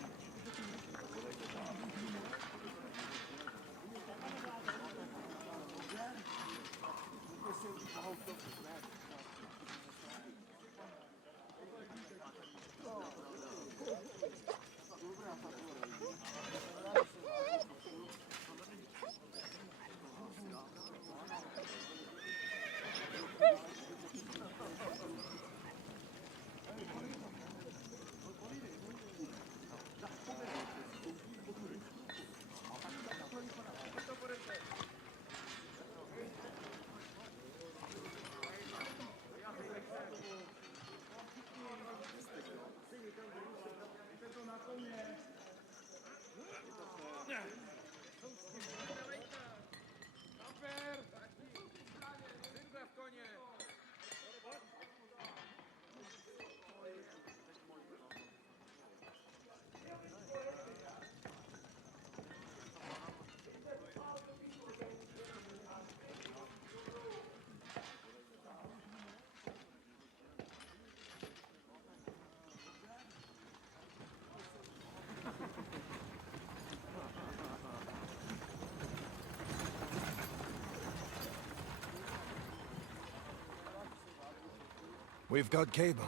We've got cable.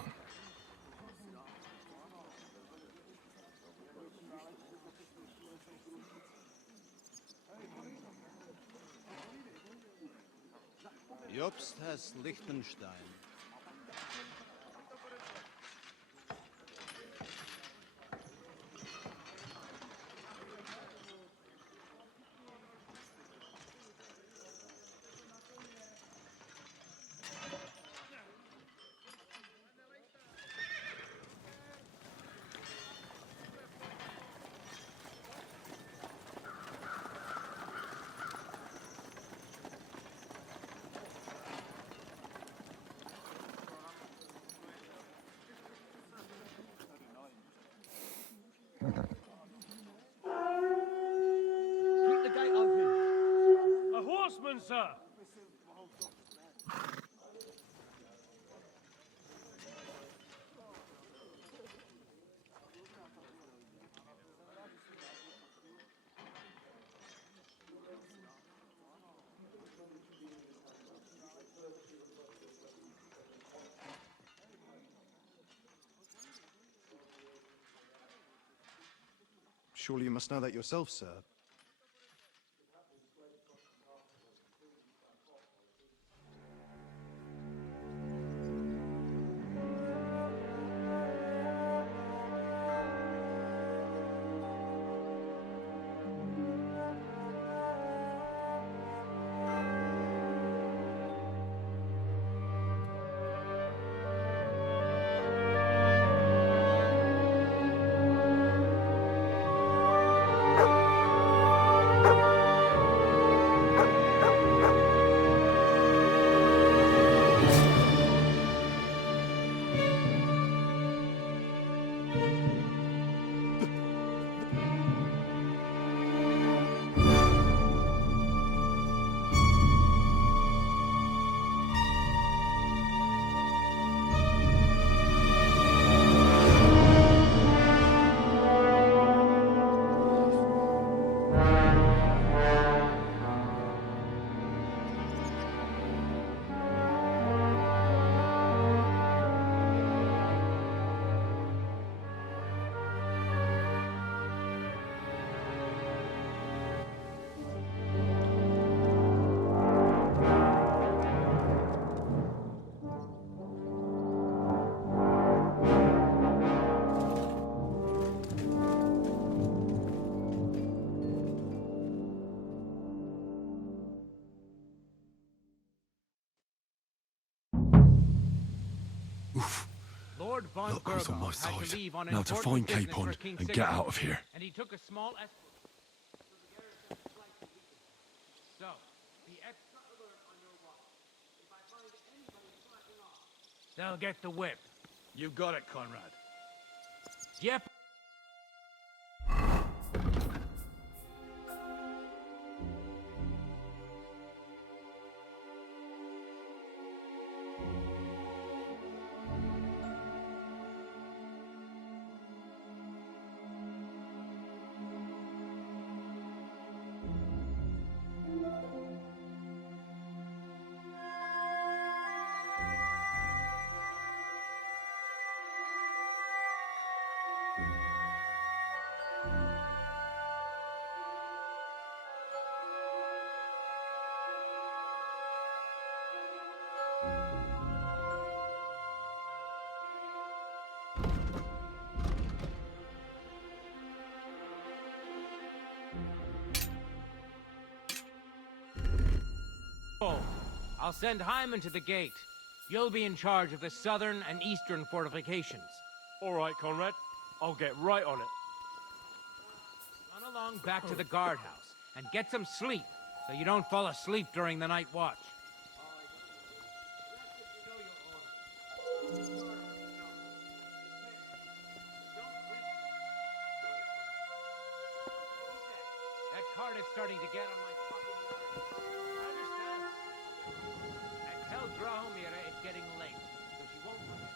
Jobst has Liechtenstein. Keep the gate open. A horseman, sir! Surely you must know that yourself, sir. Lord von Look who's on my Burgov had to side. leave on Now to important find business Capon for King and get Sigurd, out of here. And he took a small escort. So, the extra alert on your watch. If I find anybody slacking off, they'll get the whip. You got it, Conrad. Yep. I'll send Hyman to the gate. You'll be in charge of the southern and eastern fortifications. All right, Conrad. I'll get right on it. Run along back to the guardhouse and get some sleep so you don't fall asleep during the night watch. That cart is starting to get on my fucking nerves. I understand. And tell Drahomira it's getting late, so she won't forget.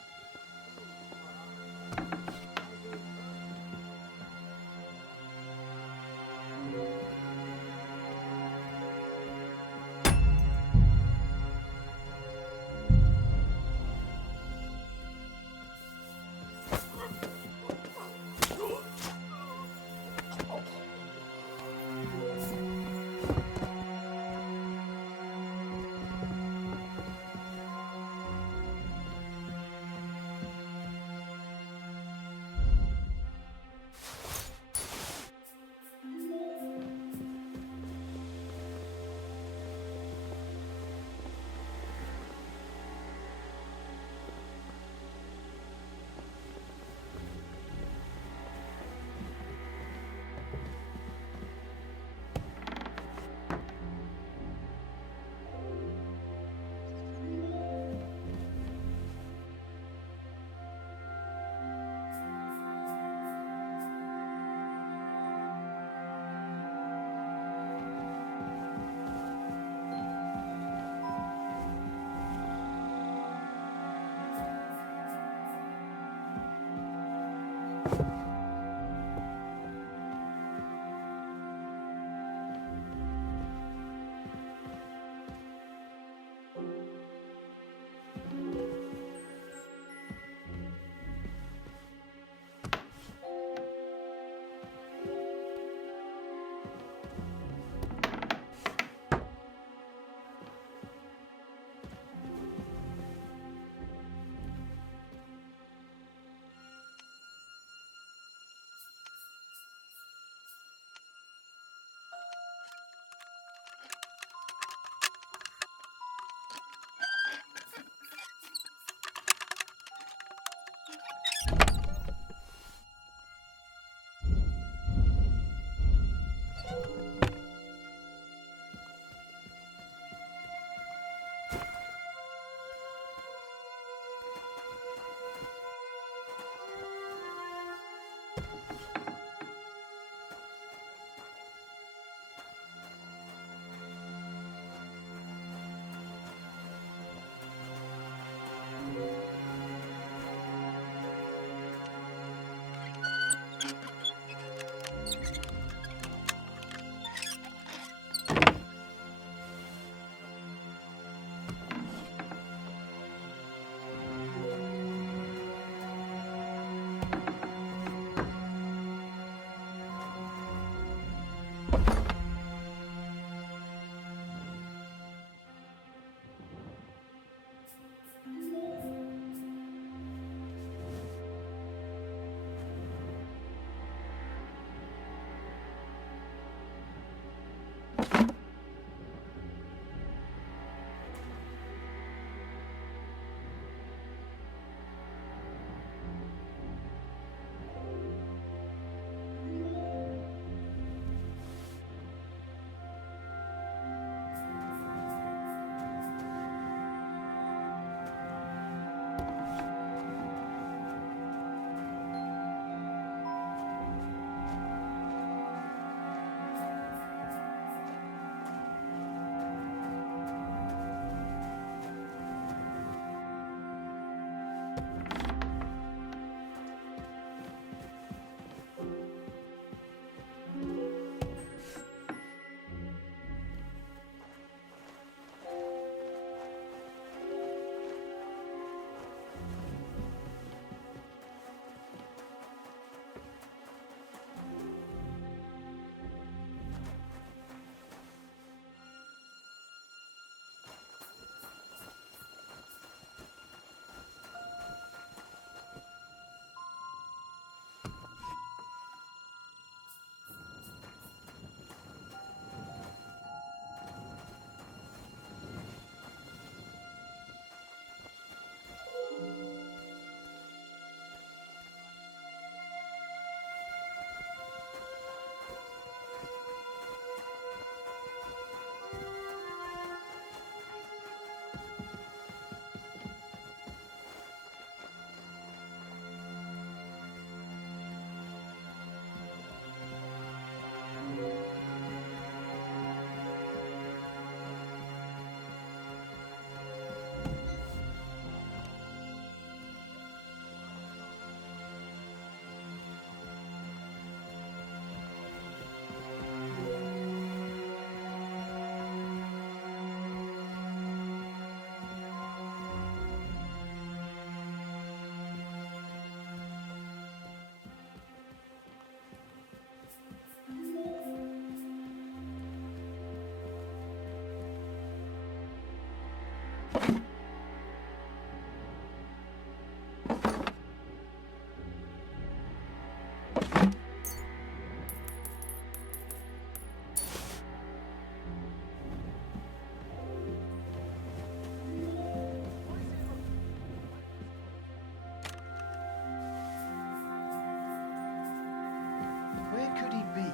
Where could he be?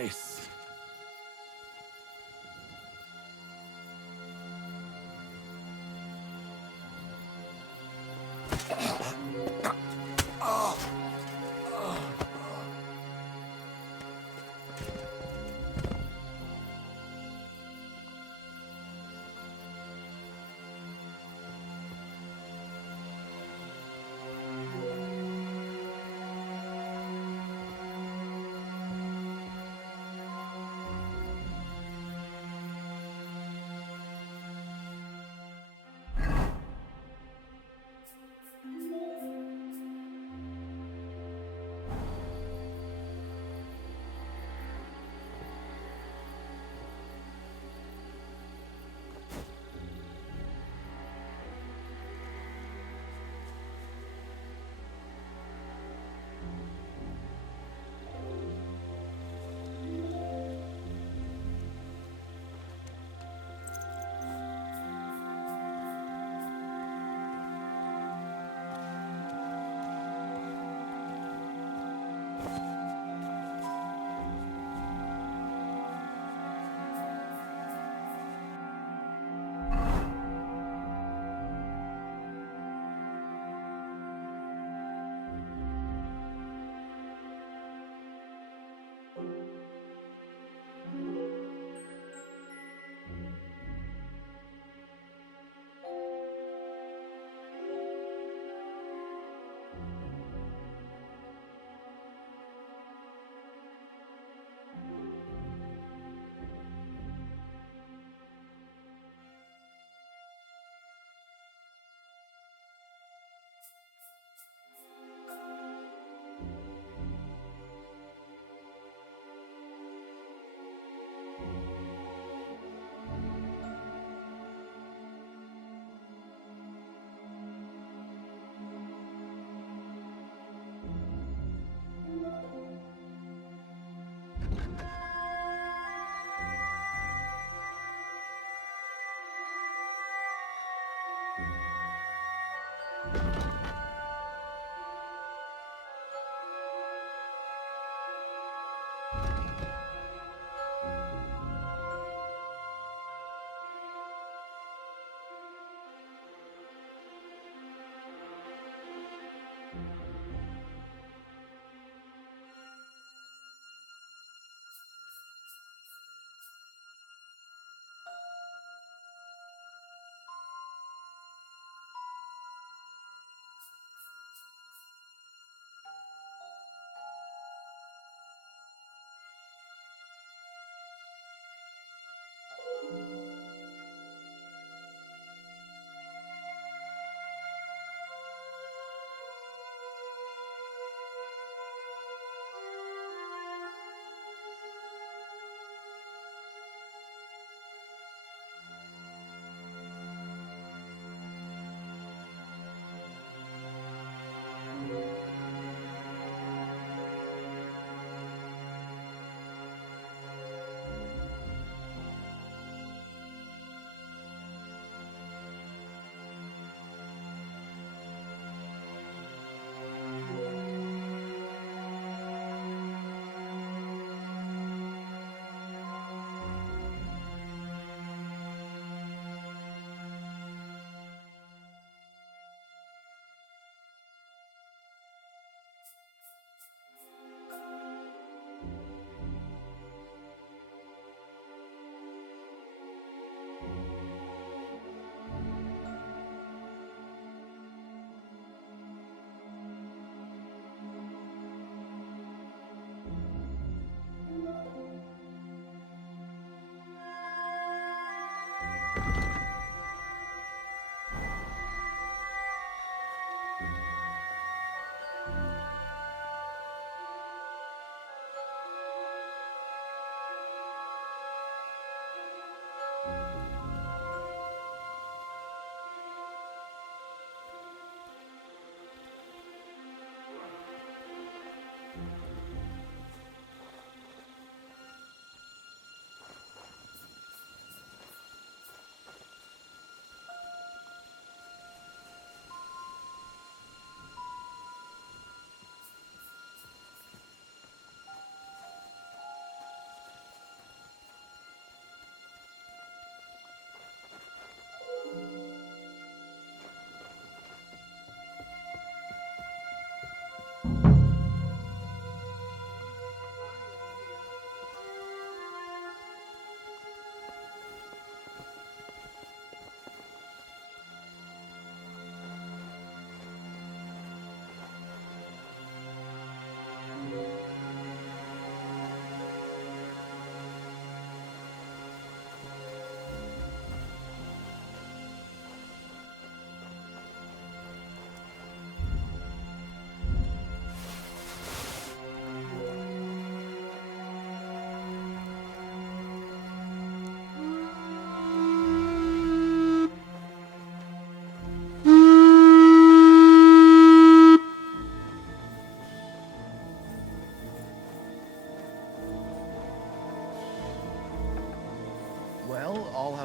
Nice.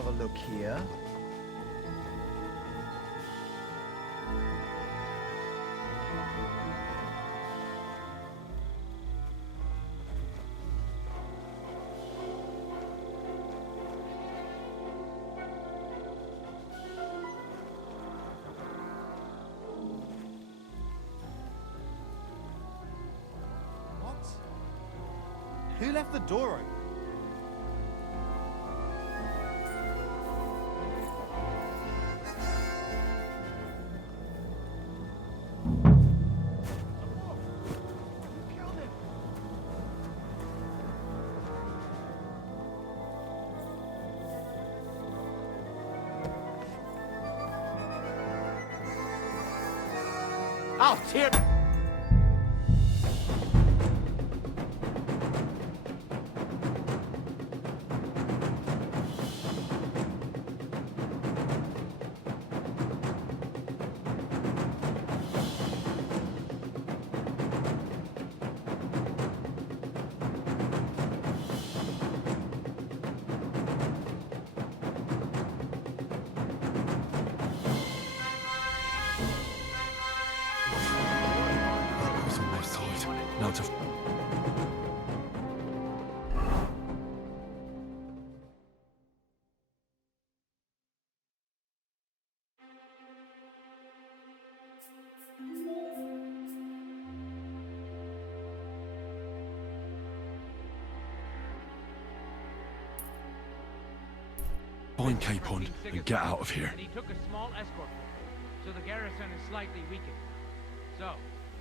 have a look here. What? Who left the door open? I'll tear... Who's on my side? Now to... Find Capon and get out of here. And he took a small escort, so the garrison is slightly weakened. So,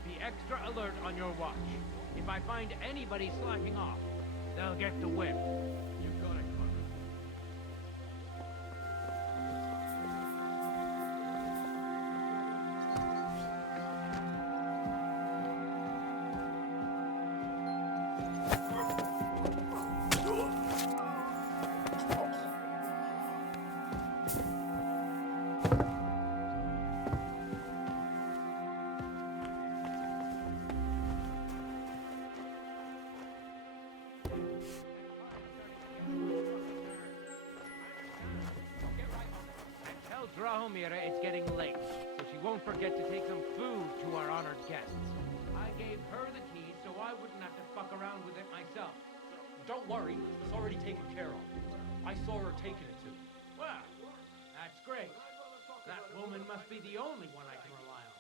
be extra alert on your watch. If I find anybody slacking off, they'll get the whip. You got it, Conrad. Tell Drahomira it's getting late, so she won't forget to take some food to our honored guests. I gave her the keys so I wouldn't have to fuck around with it myself. Don't worry, it's already taken care of. I saw her taking it to. Well, that's great. That woman must be the only one I can rely on.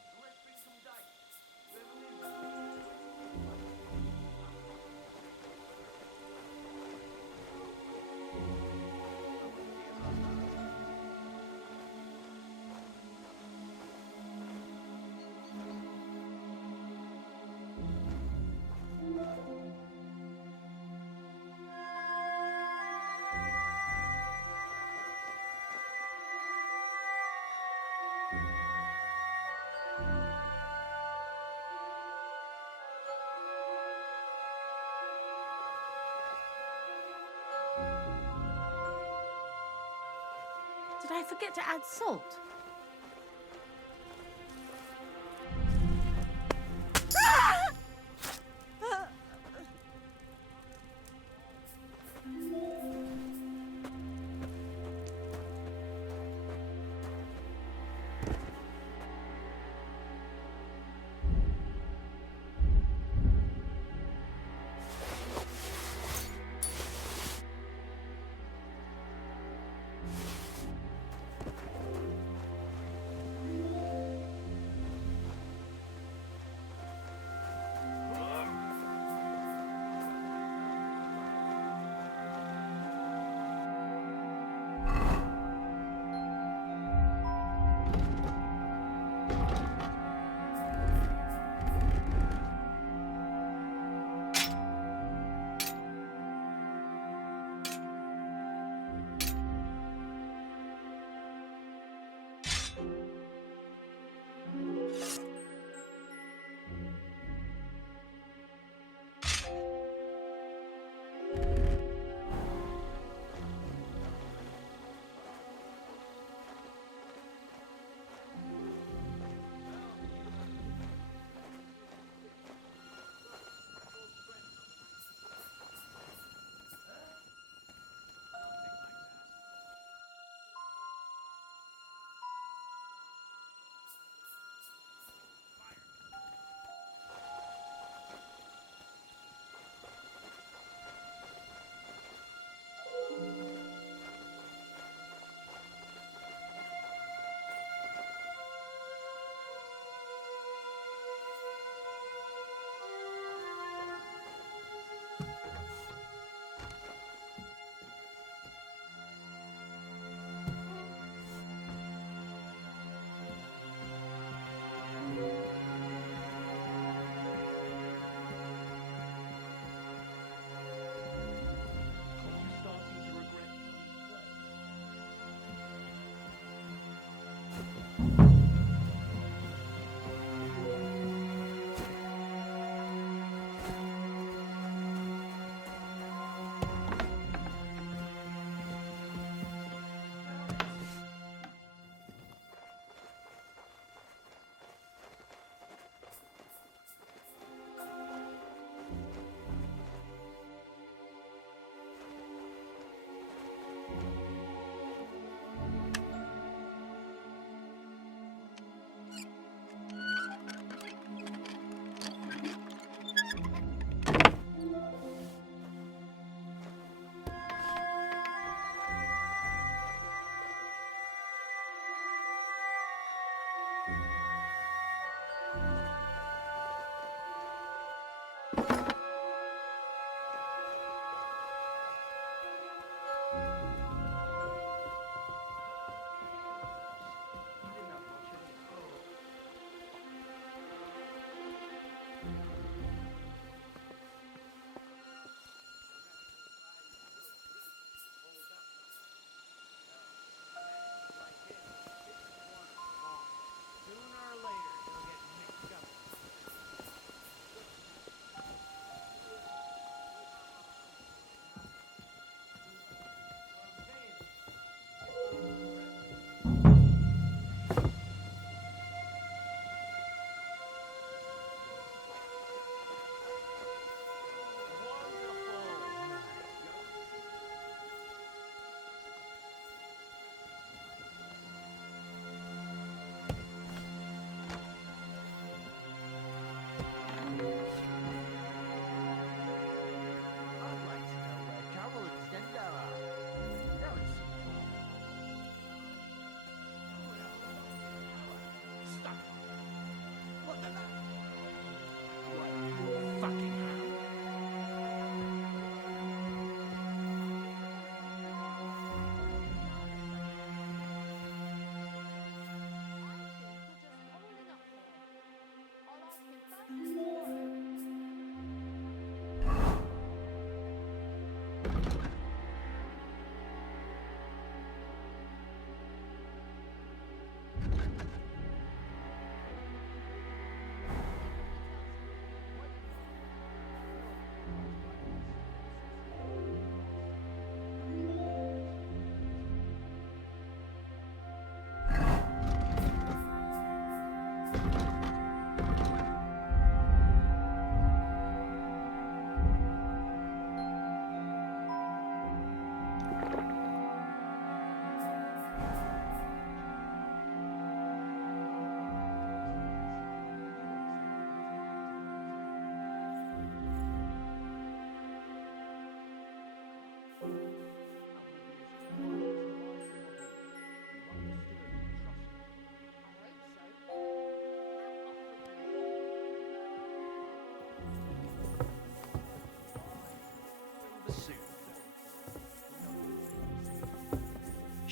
Did I forget to add salt?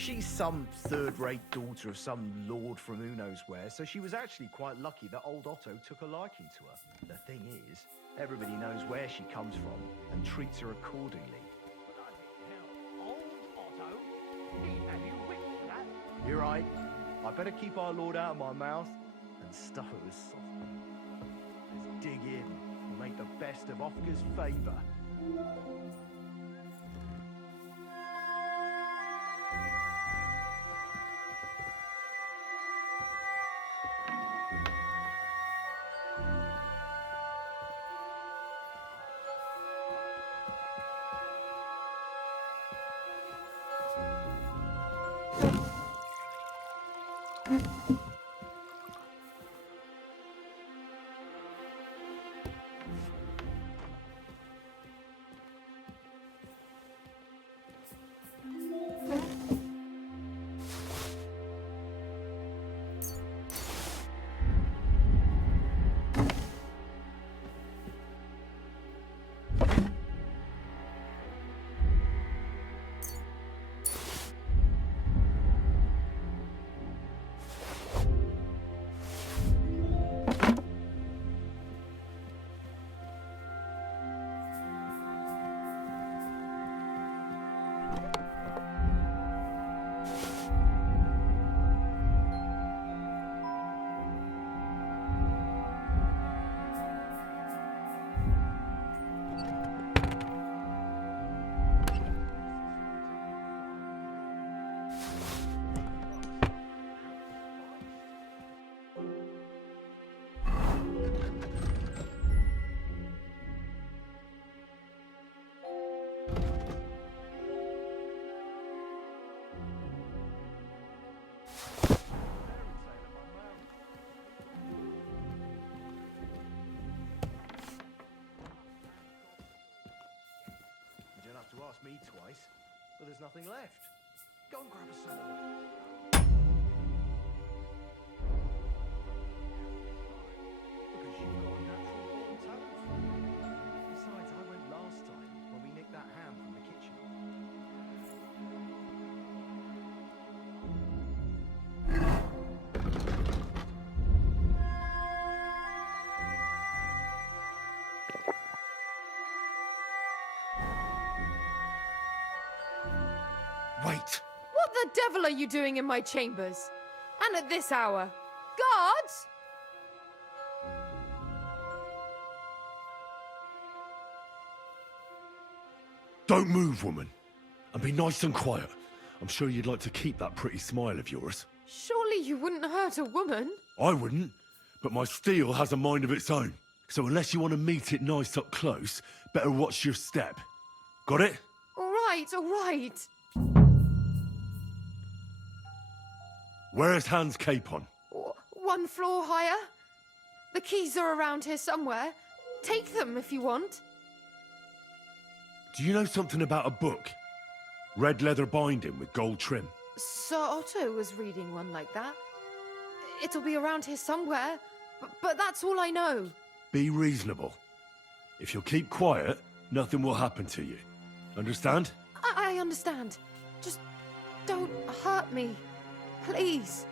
She's some third-rate daughter of some lord from who knows where, so she was actually quite lucky that old Otto took a liking to her. The thing is, everybody knows where she comes from and treats her accordingly. Old Otto? He'd have you whipped for that. You're right. I better keep our lord out of my mouth and stuff it with sauce. Let's dig in and make the best of Ofka's favour. To ask me twice, but there's nothing left. Go and grab us some more. Because you've got a natural born talent. Besides, I went last time when we nicked that ham from the kitchen. Wait! What the devil are you doing in my chambers? And at this hour? Guards? Don't move, woman. And be nice and quiet. I'm sure you'd like to keep that pretty smile of yours. Surely you wouldn't hurt a woman? I wouldn't, but my steel has a mind of its own. So unless you want to meet it nice up close, better watch your step. Got it? All right, all right. Where's Hans' cape on? One floor higher. The keys are around here somewhere. Take them if you want. Do you know something about a book? Red leather binding with gold trim. Sir Otto was reading one like that. It'll be around here somewhere, but that's all I know. Be reasonable. If you'll keep quiet, nothing will happen to you. Understand? I understand. Just don't hurt me. Please.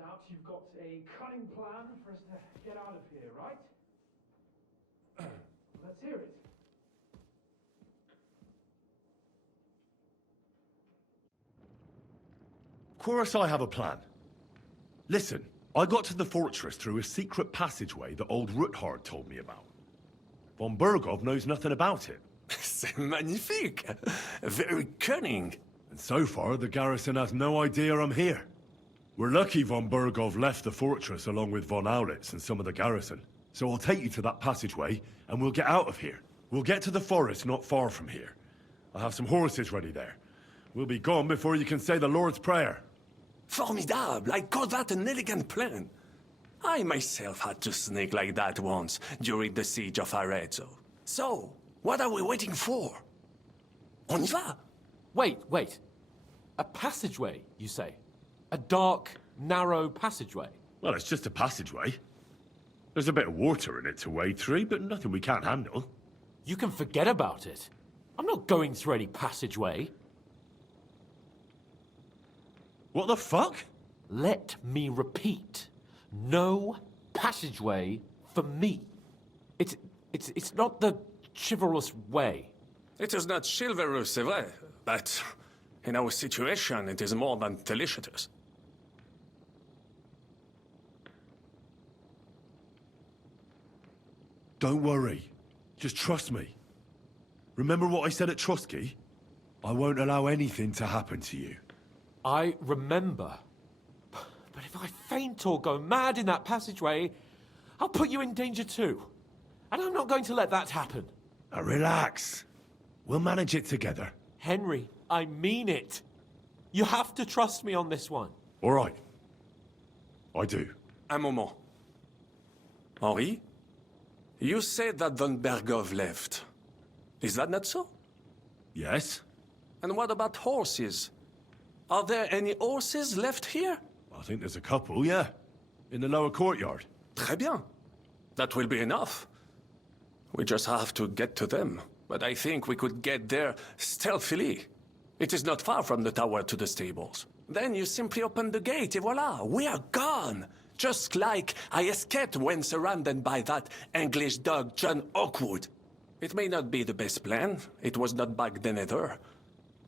doubt you've got a cunning plan for us to get out of here, right? Let's hear it. Of course I have a plan. Listen, I got to the fortress through a secret passageway that old Ruthard told me about. Von Bergov knows nothing about it. C'est magnifique! Very cunning. And so far, the garrison has no idea I'm here. We're lucky Von Bergov left the fortress along with Von Aulitz and some of the garrison. So I'll take you to that passageway, and we'll get out of here. We'll get to the forest not far from here. I have some horses ready there. We'll be gone before you can say the Lord's Prayer. Formidable! I call that an elegant plan. I myself had to sneak like that once during the siege of Arezzo. So, what are we waiting for? On y va! Wait. A passageway, you say? A dark, narrow passageway? Well, it's just a passageway. There's a bit of water in it to wade through, but nothing we can't handle. You can forget about it. I'm not going through any passageway. What the fuck? Let me repeat. No passageway for me. It's not the chivalrous way. It is not chivalrous, c'est vrai, but in our situation, it is more than delicious. Don't worry. Just trust me. Remember what I said at Trotsky? I won't allow anything to happen to you. I remember. But if I faint or go mad in that passageway, I'll put you in danger too. And I'm not going to let that happen. Now relax. We'll manage it together. Henry, I mean it. You have to trust me on this one. All right. I do. Un moment. Henri? You said that Von Bergov left. Is that not so? Yes. And what about horses? Are there any horses left here? I think there's a couple, yeah. In the lower courtyard. Très bien. That will be enough. We just have to get to them. But I think we could get there stealthily. It is not far from the tower to the stables. Then you simply open the gate, et voila, we are gone. Just like I escaped when surrounded by that English dog John Oakwood. It may not be the best plan. It was not back then either.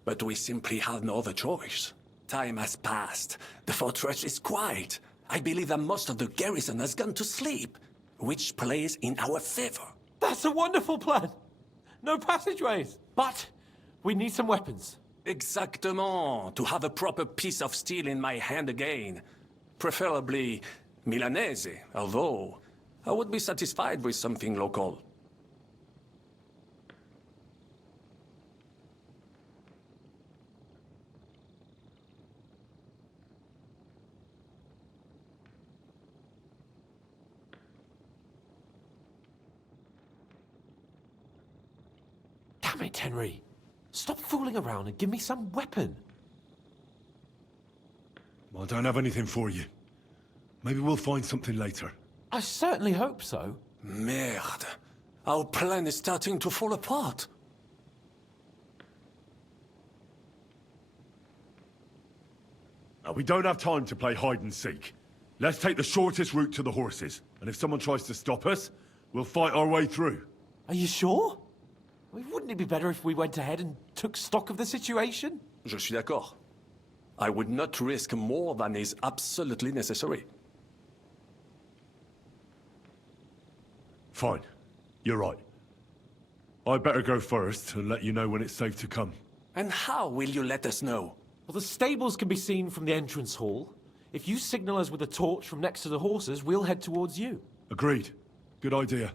But we simply have no other choice. Time has passed. The fortress is quiet. I believe that most of the garrison has gone to sleep, which plays in our favor. That's a wonderful plan. No passageways. But we need some weapons. Exactement. To have a proper piece of steel in my hand again. Preferably Milanese, although I would be satisfied with something local. Damn it, Henry. Stop fooling around and give me some weapon. I don't have anything for you. Maybe we'll find something later. I certainly hope so. Merde. Our plan is starting to fall apart. Now, we don't have time to play hide and seek. Let's take the shortest route to the horses. And if someone tries to stop us, we'll fight our way through. Are you sure? I mean, wouldn't it be better if we went ahead and took stock of the situation? Je suis d'accord. I would not risk more than is absolutely necessary. Fine. You're right. I'd better go first and let you know when it's safe to come. And how will you let us know? Well, the stables can be seen from the entrance hall. If you signal us with a torch from next to the horses, we'll head towards you. Agreed. Good idea.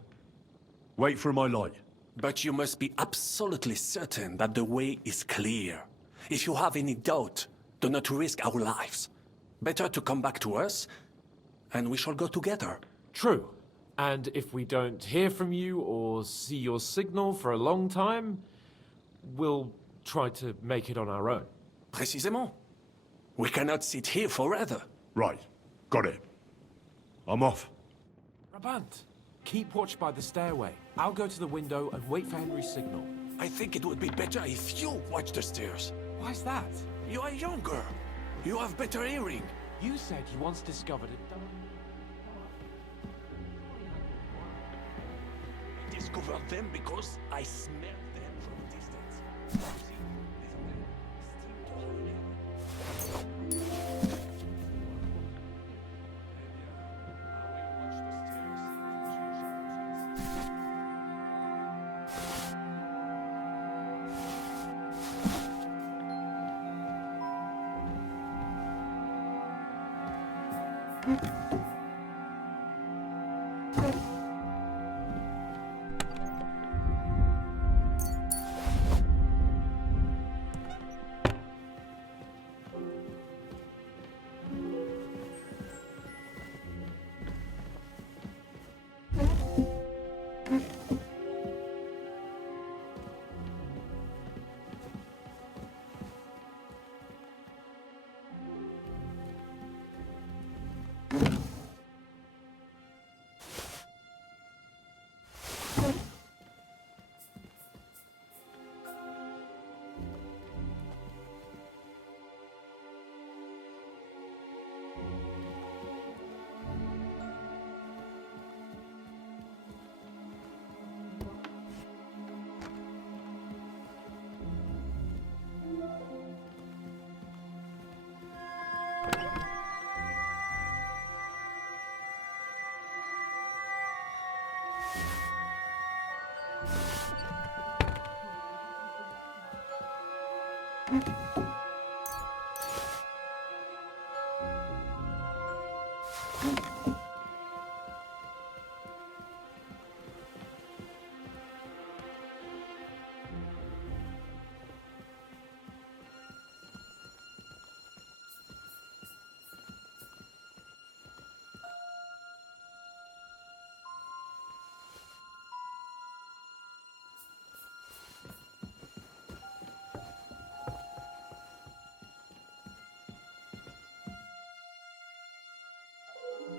Wait for my light. But you must be absolutely certain that the way is clear. If you have any doubt, do not risk our lives. Better to come back to us, and we shall go together. True. And if we don't hear from you or see your signal for a long time, we'll try to make it on our own. Précisément. We cannot sit here forever. Right. Got it. I'm off. Brabant, keep watch by the stairway. I'll go to the window and wait for Henry's signal. I think it would be better if you watch the stairs. Why's that? You are younger. You have better hearing. You said you once discovered it. I discovered them because I smelled them from a distance.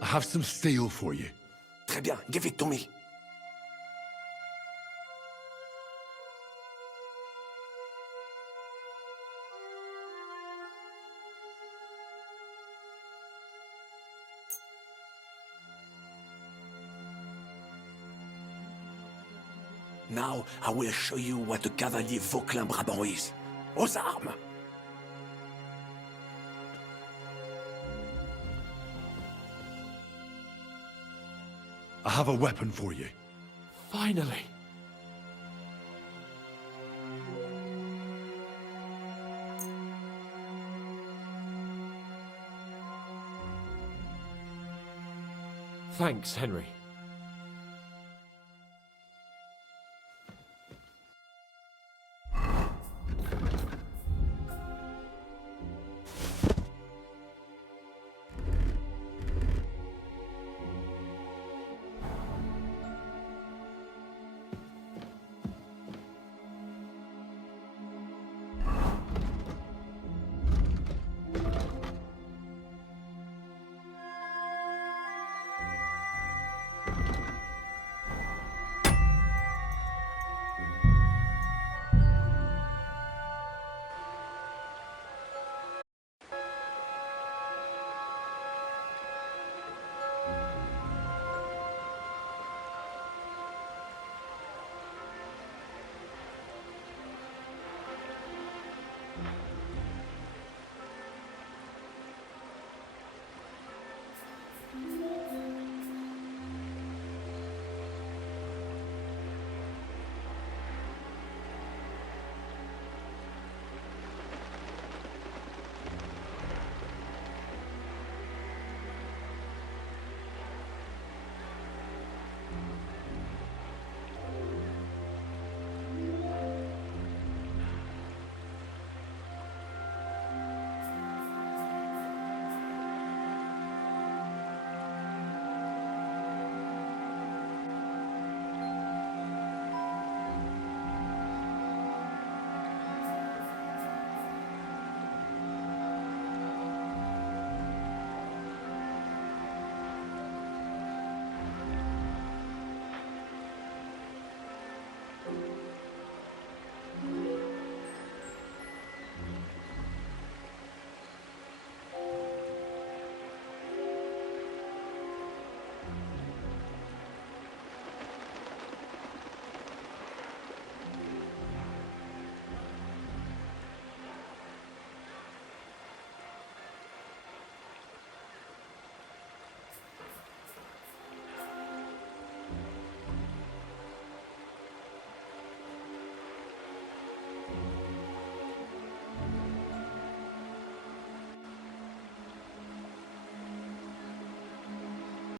I have some steel for you. Très bien, give it to me. Now, I will show you what a cavalier Vauclin Brabant is. Aux armes! I have a weapon for you. Finally. Thanks, Henry.